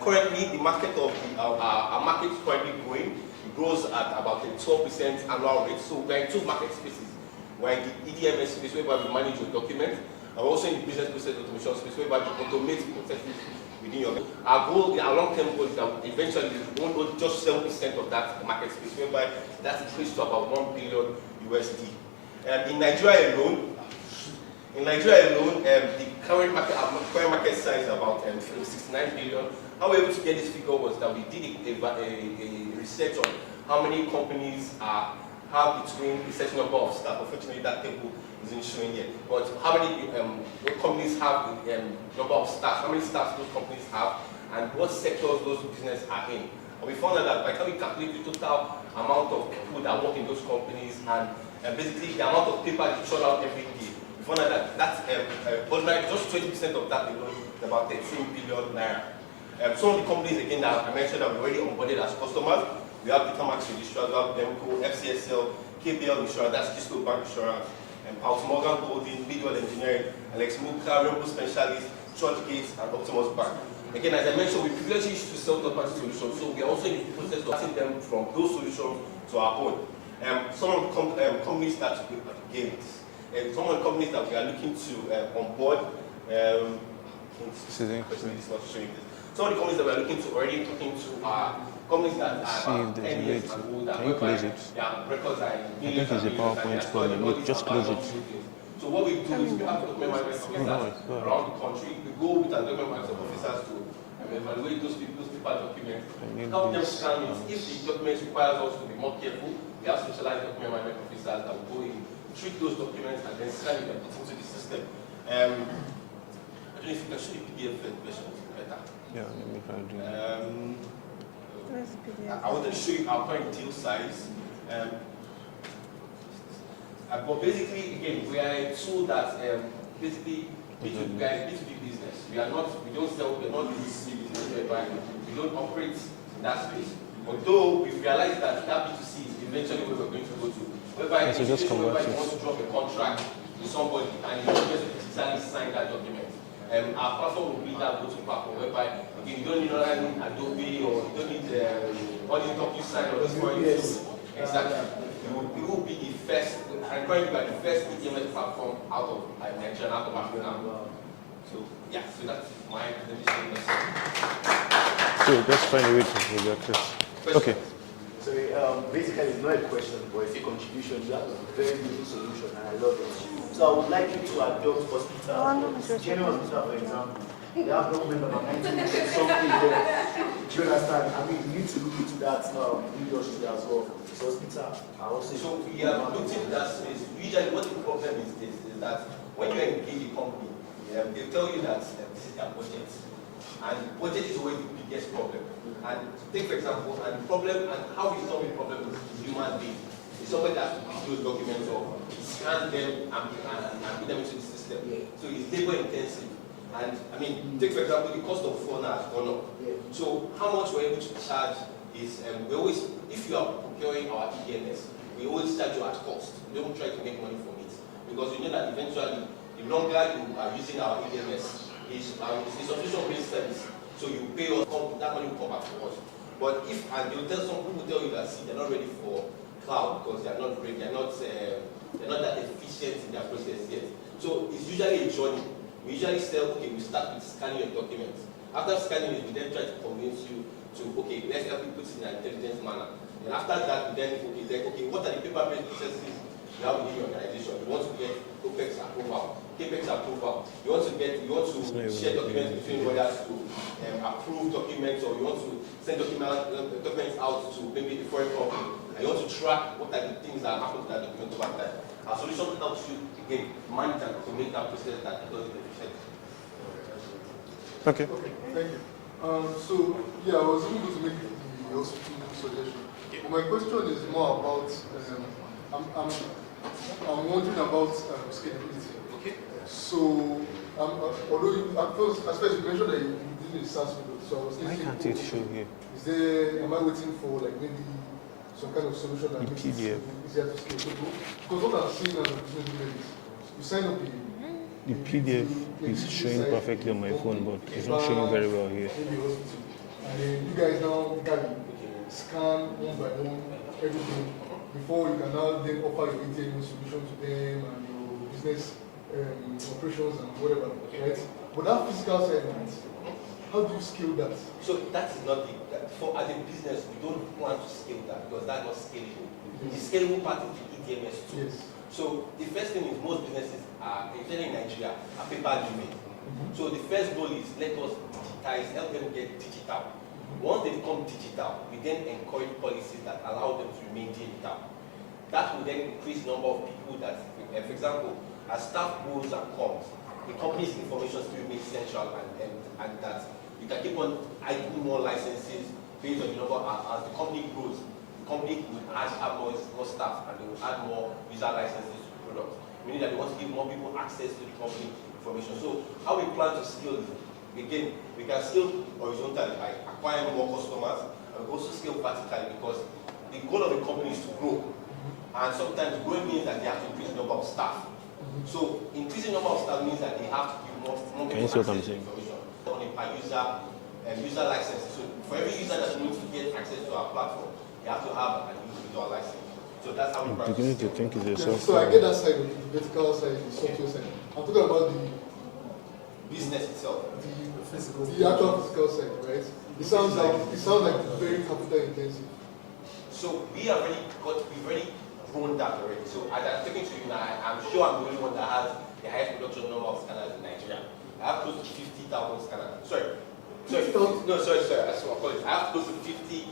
Currently, the market of our market is currently growing. It grows at about a 12% annual rate. So we're in two market spaces. We're in the EDMS space, whereby we manage your documents, and we're also in the business process automation space, whereby we automate processes within your. Our goal, our long-term goal is that eventually we won't go just 7% of that market space, whereby that's increased to about $1 billion USD. In Nigeria alone, the current market size is about 69 billion. How we were able to get this figure was that we did a research on how many companies have between a certain number of staff. Unfortunately, that table isn't showing yet. But how many companies have the number of staff? How many staff those companies have, and what sectors those businesses are in? And we found out that by the time we calculate the total amount of people that work in those companies and basically the amount of paper they churn out every day, we found out that that's ordinary, just 20% of that alone is about 13 billion naira. Some of the companies again that I mentioned that we already onboarded as customers, we have Bitamax Registrars, we have Demco, FCSL, KPL Insurance, that's Disco Bank Insurance, and Morgan Holding, Midwell Engineering, Alex Muka, Rainbow Specialist, Churchgate, and Optimus Bank. Again, as I mentioned, we previously used to sell third-party solutions, so we are also in the process of passing them from those solutions to our own. Some of the companies that we some of the companies that we are looking to onboard. Some of the companies that we are looking to already talking to are companies that are 10 years and older. Can you close it? Records are I think it's a PowerPoint problem. Look, just close it. So what we do is we have document management officers around the country. We go with our document management officers to evaluate those paper documents, help them scan it. If the documents requires us to be more careful, we have specialized document management officers that will go in, treat those documents, and then scan it and put into the system. I don't know if you can show the PDF version better. Yeah, let me try to do that. I wanted to show you our current deal size. But basically, again, we are a tool that basically B2B business. We don't sell, we're not B2C business whereby we don't operate in that space. Although we've realized that B2C is eventually where we're going to go to. Whereby you want to drop a contract with somebody and you don't just digitally sign that document. Our platform will be that go-to platform whereby again, you don't need Adobe or you don't need all these DocuSign or these points. Exactly. We will be the first, and currently we are the first e-commerce platform out of Nigeria, out of Africa. So yeah, so that's my presentation. So just find a way to hold your Chris. Okay. So basically it's not a question, but it's a contribution. You have a very beautiful solution and I love it. So I would like you to adopt hospital, general hospital for example. They have government about 19 something there. Do you understand? I mean, you need to look into that industry as well. So hospital are also. So we have looked into that space. Usually what the problem is that when you engage a company, they tell you that this is their budget. And budget is always the biggest problem. And take for example, and the problem and how we solve the problem is human being. It's somebody that has to do those documents or scan them and put them into the system. So it's labor intensive. And I mean, take for example, the cost of phone has gone up. So how much we're able to charge is, we always, if you are procuring our EDMS, we always charge you at cost. We don't try to make money from it. Because you know that eventually, the longer you are using our EDMS, it's a subscription-based service. So you pay us, that money will come back to us. But if, and they will tell some people tell you that, see, they're not ready for cloud because they're not ready, they're not that efficient in their process yet. So it's usually a journey. We usually say, okay, we start with scanning your documents. After scanning it, we then try to convince you to, okay, let's help you put it in an intelligent manner. And after that, we then, okay, what are the paper-based processes you have within your organization? You want to get OPEX approval, CAPEX approval. You want to share documents between others to approve documents, or you want to send documents out to maybe the foreign company. And you want to track what are the things that happen to that document over time. Our solution helps you, again, manage to make that process that does it efficient. Okay. Thank you. So, yeah, I was able to make the hospital suggestion. But my question is more about, I'm wondering about scalability. Okay. So, although at first you mentioned that you did a SaaS product, so I was thinking, why can't it show here? Am I waiting for like maybe some kind of solution that makes it easier to scale? Because what I'm seeing as a business model is you sign up the PDF is showing perfectly on my phone, but it's not showing very well here. And then you guys now can scan one by one everything before you can now then offer your ATM solution to them and your business operations and whatever, right? But that physical side, how do you scale that? So that is not as a business, we don't want to scale that because that's not scalable. The scalable part is the EDMS too. Yes. So the first thing is most businesses are, especially in Nigeria, are paper-driven. So the first goal is let us digitize, help them get digital. Once they become digital, we then encourage policies that allow them to remain digital. That will then increase the number of people that, for example, as staff grows and comes, the company's information still remains central and that you can keep on adding more licenses based on the number as the company grows. The company will add more staff and they will add more user licenses to the product, meaning that they want to give more people access to the company information. So how we plan to scale is, again, we can scale horizontally by acquiring more customers, and we also scale vertically because the goal of the company is to grow. And sometimes growing means that they have to increase the number of staff. So increasing the number of staff means that they have to give more people access to information on a per user license. So for every user that needs to get access to our platform, you have to have an individual license. So that's how we practice. Beginning to think it's a software. So I get that side of the vertical side, the software side. I'm talking about the business itself. The actual physical side, right? It sounds like very capital intensive. So we've already grown that already. So as I'm talking to you now, I'm sure I'm the only one that has the highest production number of scanners in Nigeria. I have close to 50,000 scanners. Sorry. I apologize. I have close to 50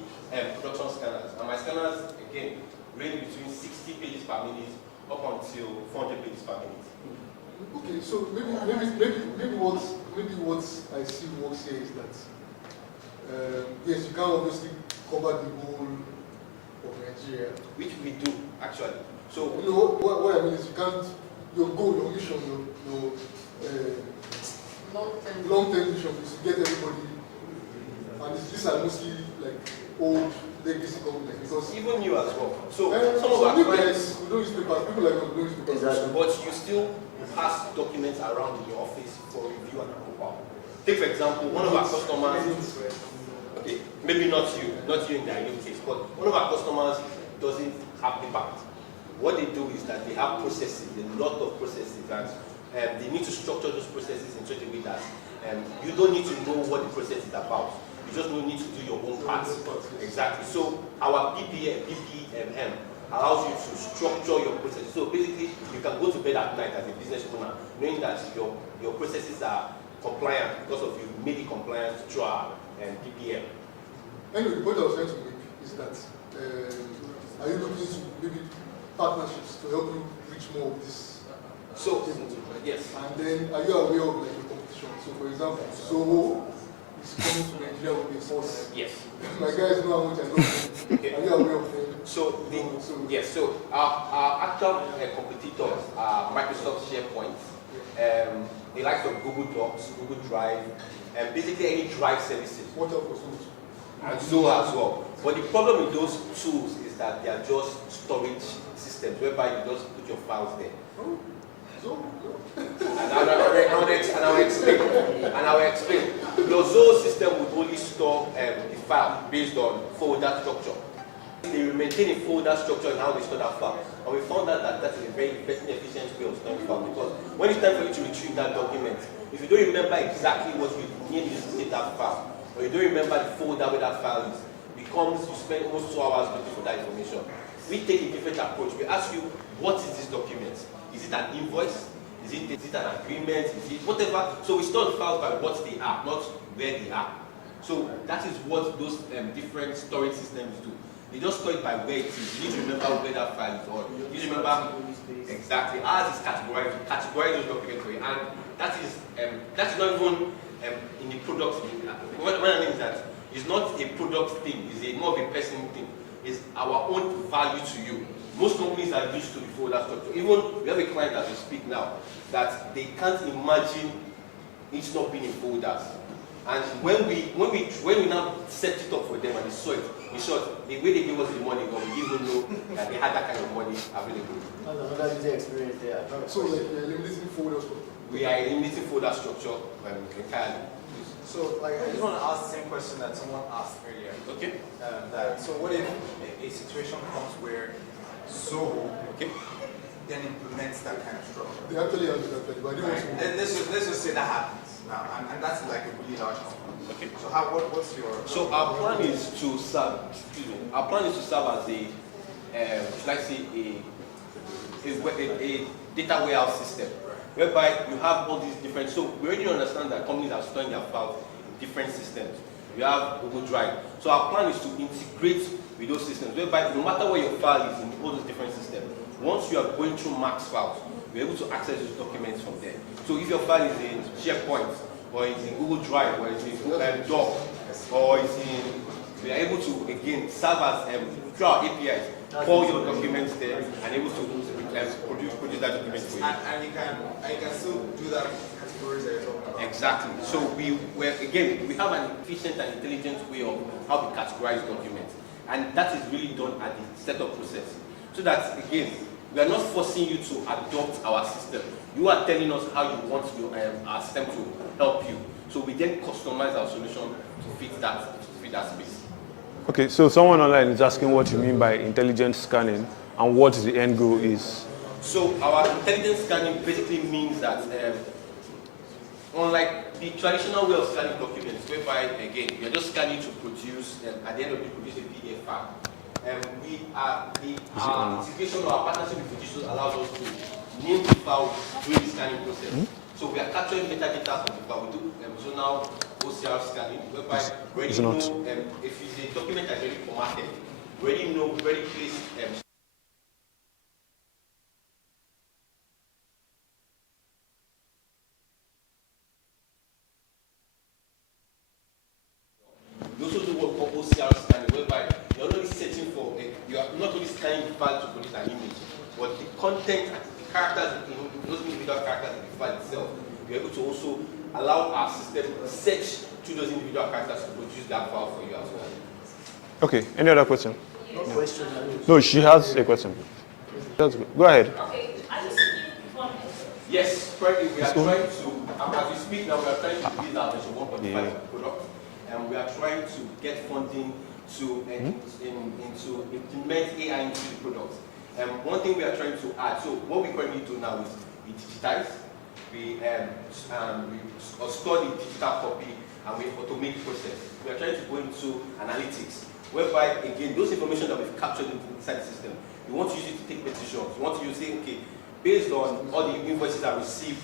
production scanners. And my scanners, again, range between 60 pages per minute up until 400 pages per minute. Okay, so maybe what I see works here is that yes, you can obviously cover the whole of Nigeria, which we do actually. So you know what I mean is you can't. Your goal, your mission, long-term vision is to get everybody, and these are mostly like old legacy companies because even you as well. So some of our guys we don't use papers. People like us don't use papers. Exactly. But you still pass documents around in your office for review and approval. Take for example, one of our customers. Okay, maybe not you in the ideal case, but one of our customers doesn't have impact. What they do is that they have processes, a lot of processes, and they need to structure those processes in such a way that you don't need to know what the process is about. You just need to do your own part. Exactly. So our PPM allows you to structure your processes. So basically, you can go to bed at night as a business owner, knowing that your processes are compliant because of you made it compliant through our PPM. Anyway, the point I was trying to make is that are you looking to maybe partnerships to help you reach more of this? So, yes. And then are you aware of like the competition? So, for example, Zoho is coming to Nigeria with a force. Yes. My guys know how much I know. Okay. Are you aware of them? So, yes. So, our actual competitors are Microsoft SharePoint. They like the Google Docs, Google Drive, and basically any drive services. What else was it? And so as well. But the problem with those tools is that they are just storage systems whereby you just put your files there. Oh, so and I will explain. Your Zoho system would only store the file based on folder structure. They will maintain a folder structure in how they store that file. And we found out that that is a very efficient way of storing file because when it's time for you to retrieve that document, if you don't remember exactly what you need to save that file, or you don't remember the folder where that file is, you spend almost 2 hours looking for that information. We take a different approach. We ask you, what is this document? Is it an invoice? Is it an agreement? Is it whatever? So we store the files by what they are, not where they are. So that is what those different storage systems do. They just store it by where it is. You need to remember where that file is on. You need to remember exactly. Ours is categorize those documents for you. And that is not even in the product. What I mean is that it's not a product thing, it's more of a person thing. It's our own value to you. Most companies are used to the folder structure. Even we have a client as we speak now that they can't imagine it not being in folders. And when we now set it up for them and they saw it, in short, the way they gave us the money, we didn't even know that they had that kind of money available. That's another user experience there. So like you're eliminating folder structure? We are eliminating folder structure entirely. So, like, I just want to ask the same question that someone asked earlier. Okay. So, what if a situation comes where Zoho then implements that kind of structure? They actually have that, but I didn't want to. And let's just say that happens now, and that's like a really large company. Okay. So, what's your? So our plan is to serve. Excuse me. Our plan is to serve as a, should I say, a data warehouse system. Whereby you have all these different, so we already understand that companies are storing their files in different systems. We have Google Drive. So our plan is to integrate with those systems, whereby no matter where your file is in all those different systems, once you are going through Max files, you're able to access those documents from there. So if your file is in SharePoint, or it's in Google Drive, or it's in Google Doc, or it's in, we are able to, again, serve as, through our APIs, pour your documents there, and able to produce that document for you. And you can still do that categories that you're talking about. Exactly. So we have an efficient and intelligent way of how we categorize documents. And that is really done at the setup process. So that, again, we are not forcing you to adopt our system. You are telling us how you want our system to help you. So we then customize our solution to fit that space. Okay, so someone online is asking what you mean by intelligent scanning and what the end goal is. So our intelligent scanning basically means that unlike the traditional way of scanning documents, whereby again you're just scanning to produce at the end of it produce a PDF file. Our integration or our partnership with Fujitsu allows us to name the file during the scanning process. So we are capturing metadata from the file. We do zonal OCR scanning, whereby we already know if it's a document that's already formatted, we already know where to place we also do what we call OCR scanning, whereby you're not only searching for you are not only scanning the file to produce an image, but the content, the characters in those individual characters in the file itself, you're able to also allow our system to search through those individual characters to produce that file for you as well. Okay, any other question? No question. No, she has a question. That's good. Go ahead. Okay, are you seeking funding? Yes, currently we are trying to, as we speak now, we are trying to build our version 1.5 product, and we are trying to get funding to implement AI into the product. One thing we are trying to add, so what we currently do now is we digitize, we store the digital copy, and we automate the process. We are trying to go into analytics, whereby, again, those information that we've captured inside the system, we want to use it to take decisions. We want to use it, okay, based on all the invoices I received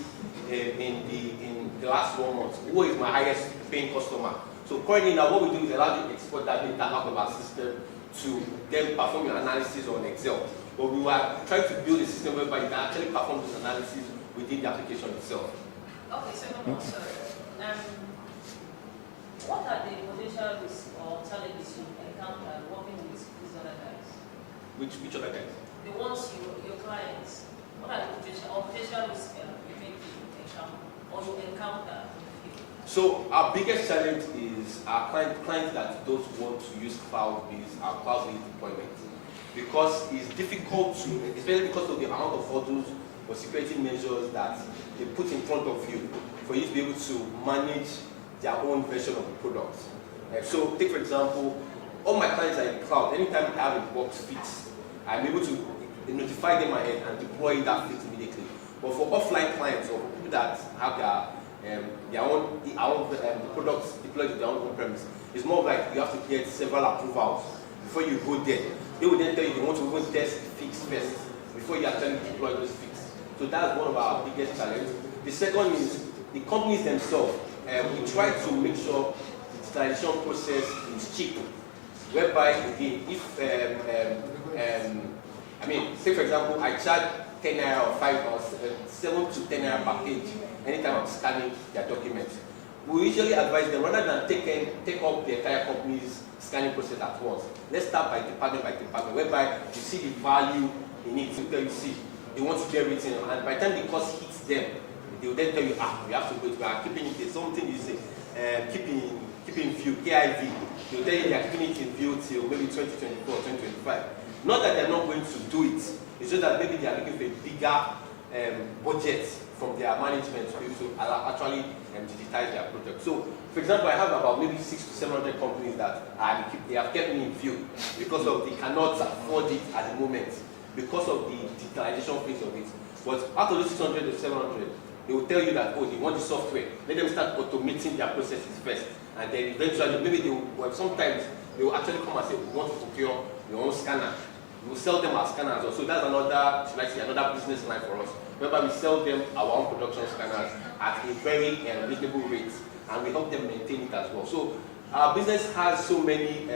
in the last 1 month, who is my highest paying customer? So currently now what we do is allow you to export that data out of our system to then perform your analysis on Excel. But we were trying to build a system whereby you can actually perform this analysis within the application itself. Okay, so no more, sorry. What are the potential risks or challenges you encounter working with these other guys? Which other guys? The ones your clients. What are the potential risks you think you encounter or you encounter? So our biggest challenge is our clients that don't want to use cloud-based deployment, because it's difficult to, especially because of the amount of hurdles or security measures that they put in front of you for you to be able to manage their own version of the product. So take for example, all my clients are in the cloud. Anytime I have a box fix, I'm able to notify them ahead and deploy that fix immediately. But for offline clients or people that have their own products deployed to their own on-premise, it's more like you have to get several approvals before you go there. They will then tell you they want to even test the fix first before you actually deploy those fixes. So that's one of our biggest challenges. The second is the companies themselves. We try to make sure the digitalization process is cheap, whereby again, if say for example, I charge 10 naira or 5 or 7 to 10 naira per page anytime I'm scanning their documents. We usually advise them, rather than take up the entire company's scanning process at once, let's start by department, whereby you see the value in it. So you see, they want to get written, and by the time the cost hits them, they will then tell you, we have to wait, we are keeping it. There's something you say, keeping view, KIV. They will tell you they are keeping it in view till maybe 2024, 2025. Not that they're not going to do it, it's just that maybe they are looking for a bigger budget from their management to be able to actually digitize their project. So, for example, I have about maybe 600 to 700 companies that they have kept me in view because of they cannot afford it at the moment because of the digitalization phase of it. But out of those 600 to 700, they will tell you that, they want the software. Let them start automating their processes first. And then eventually, maybe sometimes they will actually come and say, we want to procure your own scanner. We will sell them our scanners. So that's another business line for us, whereby we sell them our own production scanners at a very reasonable rate, and we help them maintain it as well. So our business has so many,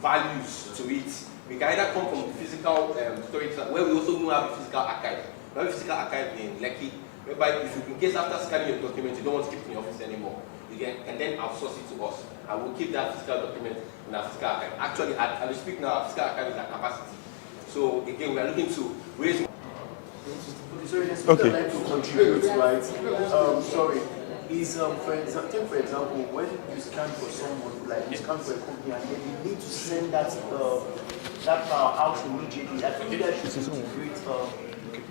values to it. We can either come from the physical storage, where we also have a physical archive. We have a physical archive in Lekki, whereby in case after scanning your document, you don't want to keep it in your office anymore, you can then outsource it to us, and we'll keep that physical document in our physical archive. Actually, as we speak now, our physical archive is at capacity. So again, we are looking to raise. Sorry, there's something I'd like to contribute, right? Sorry. Is for example, when you scan for someone, like you scan for a company, and then you need to send that file out immediately. I think you guys should integrate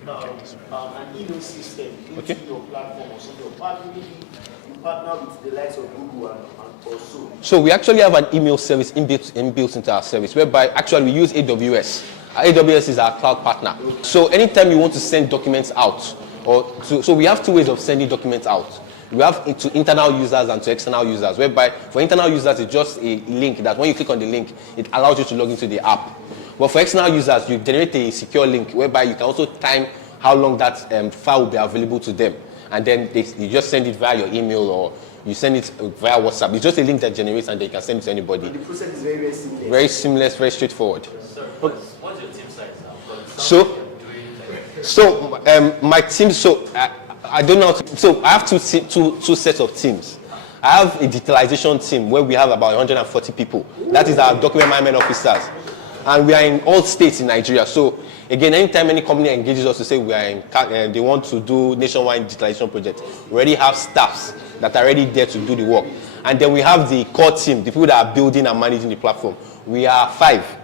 an email system into your platform or something. You partner with the likes of Google and also. So we actually have an email service inbuilt into our service, whereby actually we use AWS. AWS is our cloud partner. So anytime you want to send documents out, so we have two ways of sending documents out. We have to internal users and to external users, whereby for internal users it's just a link that when you click on the link, it allows you to log into the app. But for external users, you generate a secure link whereby you can also time how long that file will be available to them. And then you just send it via your email or you send it via WhatsApp. It's just a link that generates and they can send it to anybody. And the process is very, very seamless. Very seamless, very straightforward. Sir, what's your team size now? My team, I don't know. So I have two sets of teams. I have a digitalization team where we have about 140 people. That is our document management officers. and we are in all states in Nigeria. So again, anytime any company engages us to say we are in, they want to do nationwide digitalization project, we already have staffs that are already there to do the work. And then we have the core team, the people that are building and managing the platform. We are 5.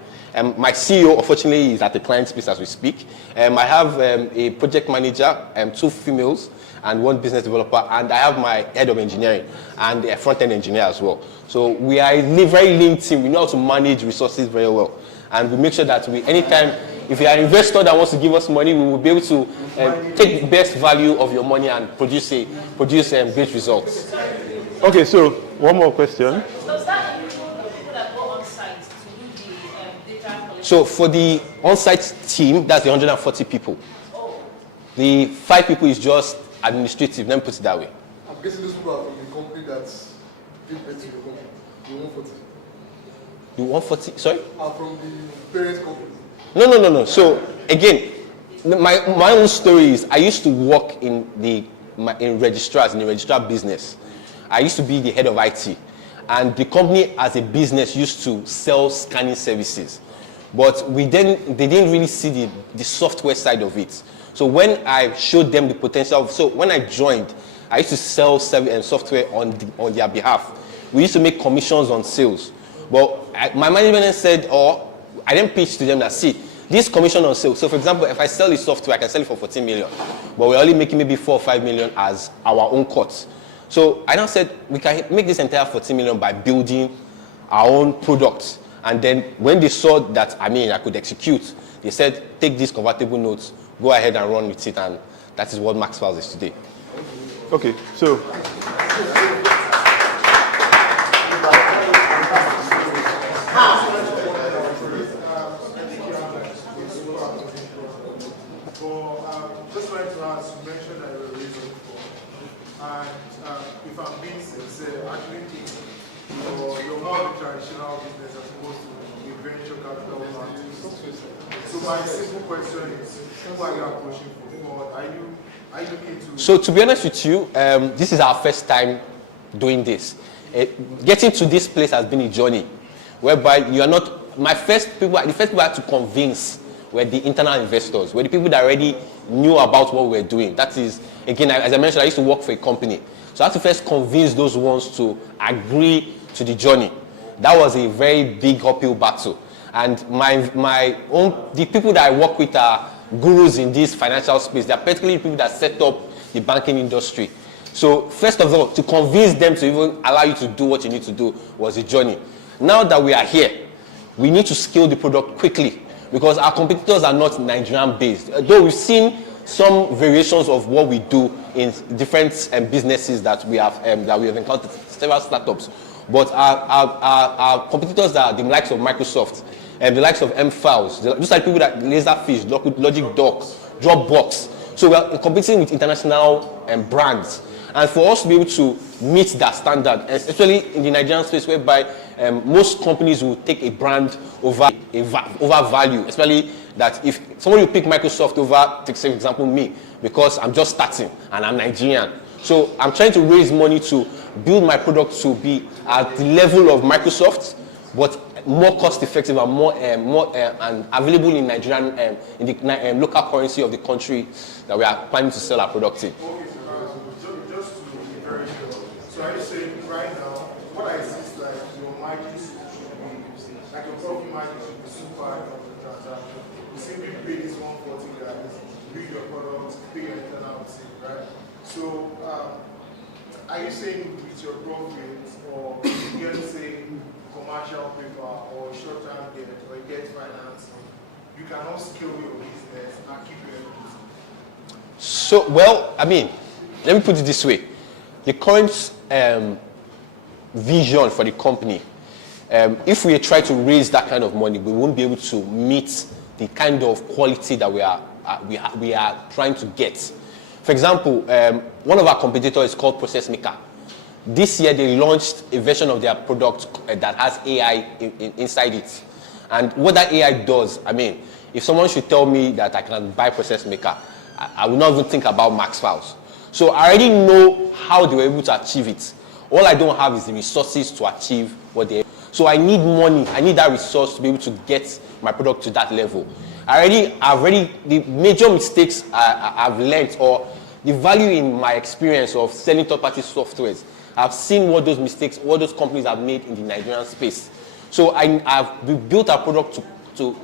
My CEO, unfortunately, is at the client space as we speak. I have a project manager, 2 females, and 1 business developer, and I have my head of engineering and a front-end engineer as well. So we are a very lean team. We know how to manage resources very well. And we make sure that anytime, if you are an investor that wants to give us money, we will be able to take the best value of your money and produce great results. Okay, so one more question. Does that include the people that go on site to do the data collection? So for the on-site team, that's the 140 people. The 5 people is just administrative, let me put it that way. I'm guessing those people are from the company that's big bet to your company, the 140. The 140, sorry? Are from the parent company. No. So again, my own story is I used to work in the registrar business. I used to be the head of IT, and the company as a business used to sell scanning services, but they didn't really see the software side of it. So when I showed them the potential, so when I joined, I used to sell software on their behalf. We used to make commissions on sales, but my management said, I didn't pitch to them that, see, this commission on sales. So for example, if I sell the software, I can sell it for 14 million, but we're only making maybe 4 or 5 million as our own cut. So I now said, we can make this entire 14 million by building our own products. And then when they saw that, I could execute, they said, take these convertible notes, go ahead and run with it. And that is what Max Files is today. Okay, so. Just wanted to ask, you mentioned that you were raising before, and if I'm being sincere, I actually think you're more of a traditional business as opposed to a venture capital market. So my simple question is, who are you approaching for? Are you looking to... So to be honest with you, this is our first time doing this. Getting to this place has been a journey, whereby you are not, the first people I had to convince were the internal investors, were the people that already knew about what we were doing. That is, again, as I mentioned, I used to work for a company. So I had to first convince those ones to agree to the journey. That was a very big uphill battle. And the people that I work with are gurus in this financial space. They are particularly people that set up the banking industry. So first of all, to convince them to even allow you to do what you need to do was a journey. Now that we are here, we need to scale the product quickly because our competitors are not Nigerian based. Though we've seen some variations of what we do in different businesses that we have encountered, several startups. But our competitors are the likes of Microsoft, and the likes of M-Files, just like people that Laserfish, Logic Doc, Dropbox. So we are competing with international brands. And for us to be able to meet that standard, especially in the Nigerian space whereby most companies will take a brand over value, especially that if someone will pick Microsoft over, take say for example me, because I'm just starting and I'm Nigerian. So I'm trying to raise money to build my product to be at the level of Microsoft, but more cost effective and more and available in Nigerian in the local currency of the country that we are planning to sell our product in. Just to be very sure, so are you saying right now, what I see is like your margins should be, like your profit margin should be super high on the transaction. You simply pay this 140 guys, build your product, pay your internal team, right? So are you saying with your profits or you get say commercial paper or short-term debt or get financing, you cannot scale your business and keep your equity? So, well, I mean, let me put it this way. The current vision for the company, if we try to raise that kind of money, we won't be able to meet the kind of quality that we are trying to get. For example, one of our competitors is called Process Maker. This year they launched a version of their product that has AI inside it. And what that AI does, I mean, if someone should tell me that I can buy Process Maker, I will not even think about Max Files. So I already know how they were able to achieve it. All I don't have is the resources to achieve what they. So I need money. I need that resource to be able to get my product to that level. The major mistakes I've learned, or the value in my experience of selling third-party softwares, I've seen what those mistakes, what those companies have made in the Nigerian space. So we built our product to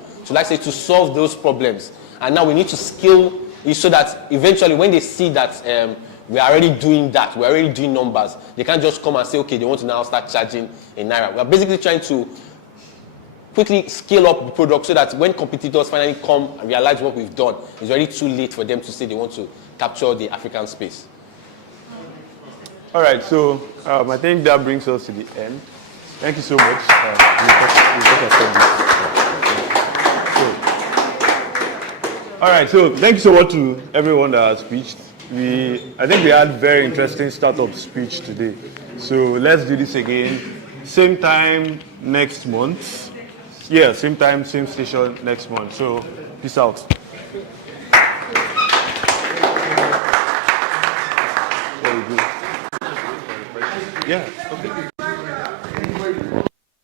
solve those problems. And now we need to scale it so that eventually when they see that we're already doing that, we're already doing numbers, they can't just come and say, okay, they want to now start charging in Naira. We're basically trying to quickly scale up the product so that when competitors finally come and realize what we've done, it's already too late for them to say they want to capture the African space. All right, so I think that brings us to the end. Thank you so much. All right, so thank you so much to everyone that has speeched. I think we had very interesting startup speech today. So let's do this again. Same time next month. Yeah, same time, same station next month. So peace out. Yeah, okay.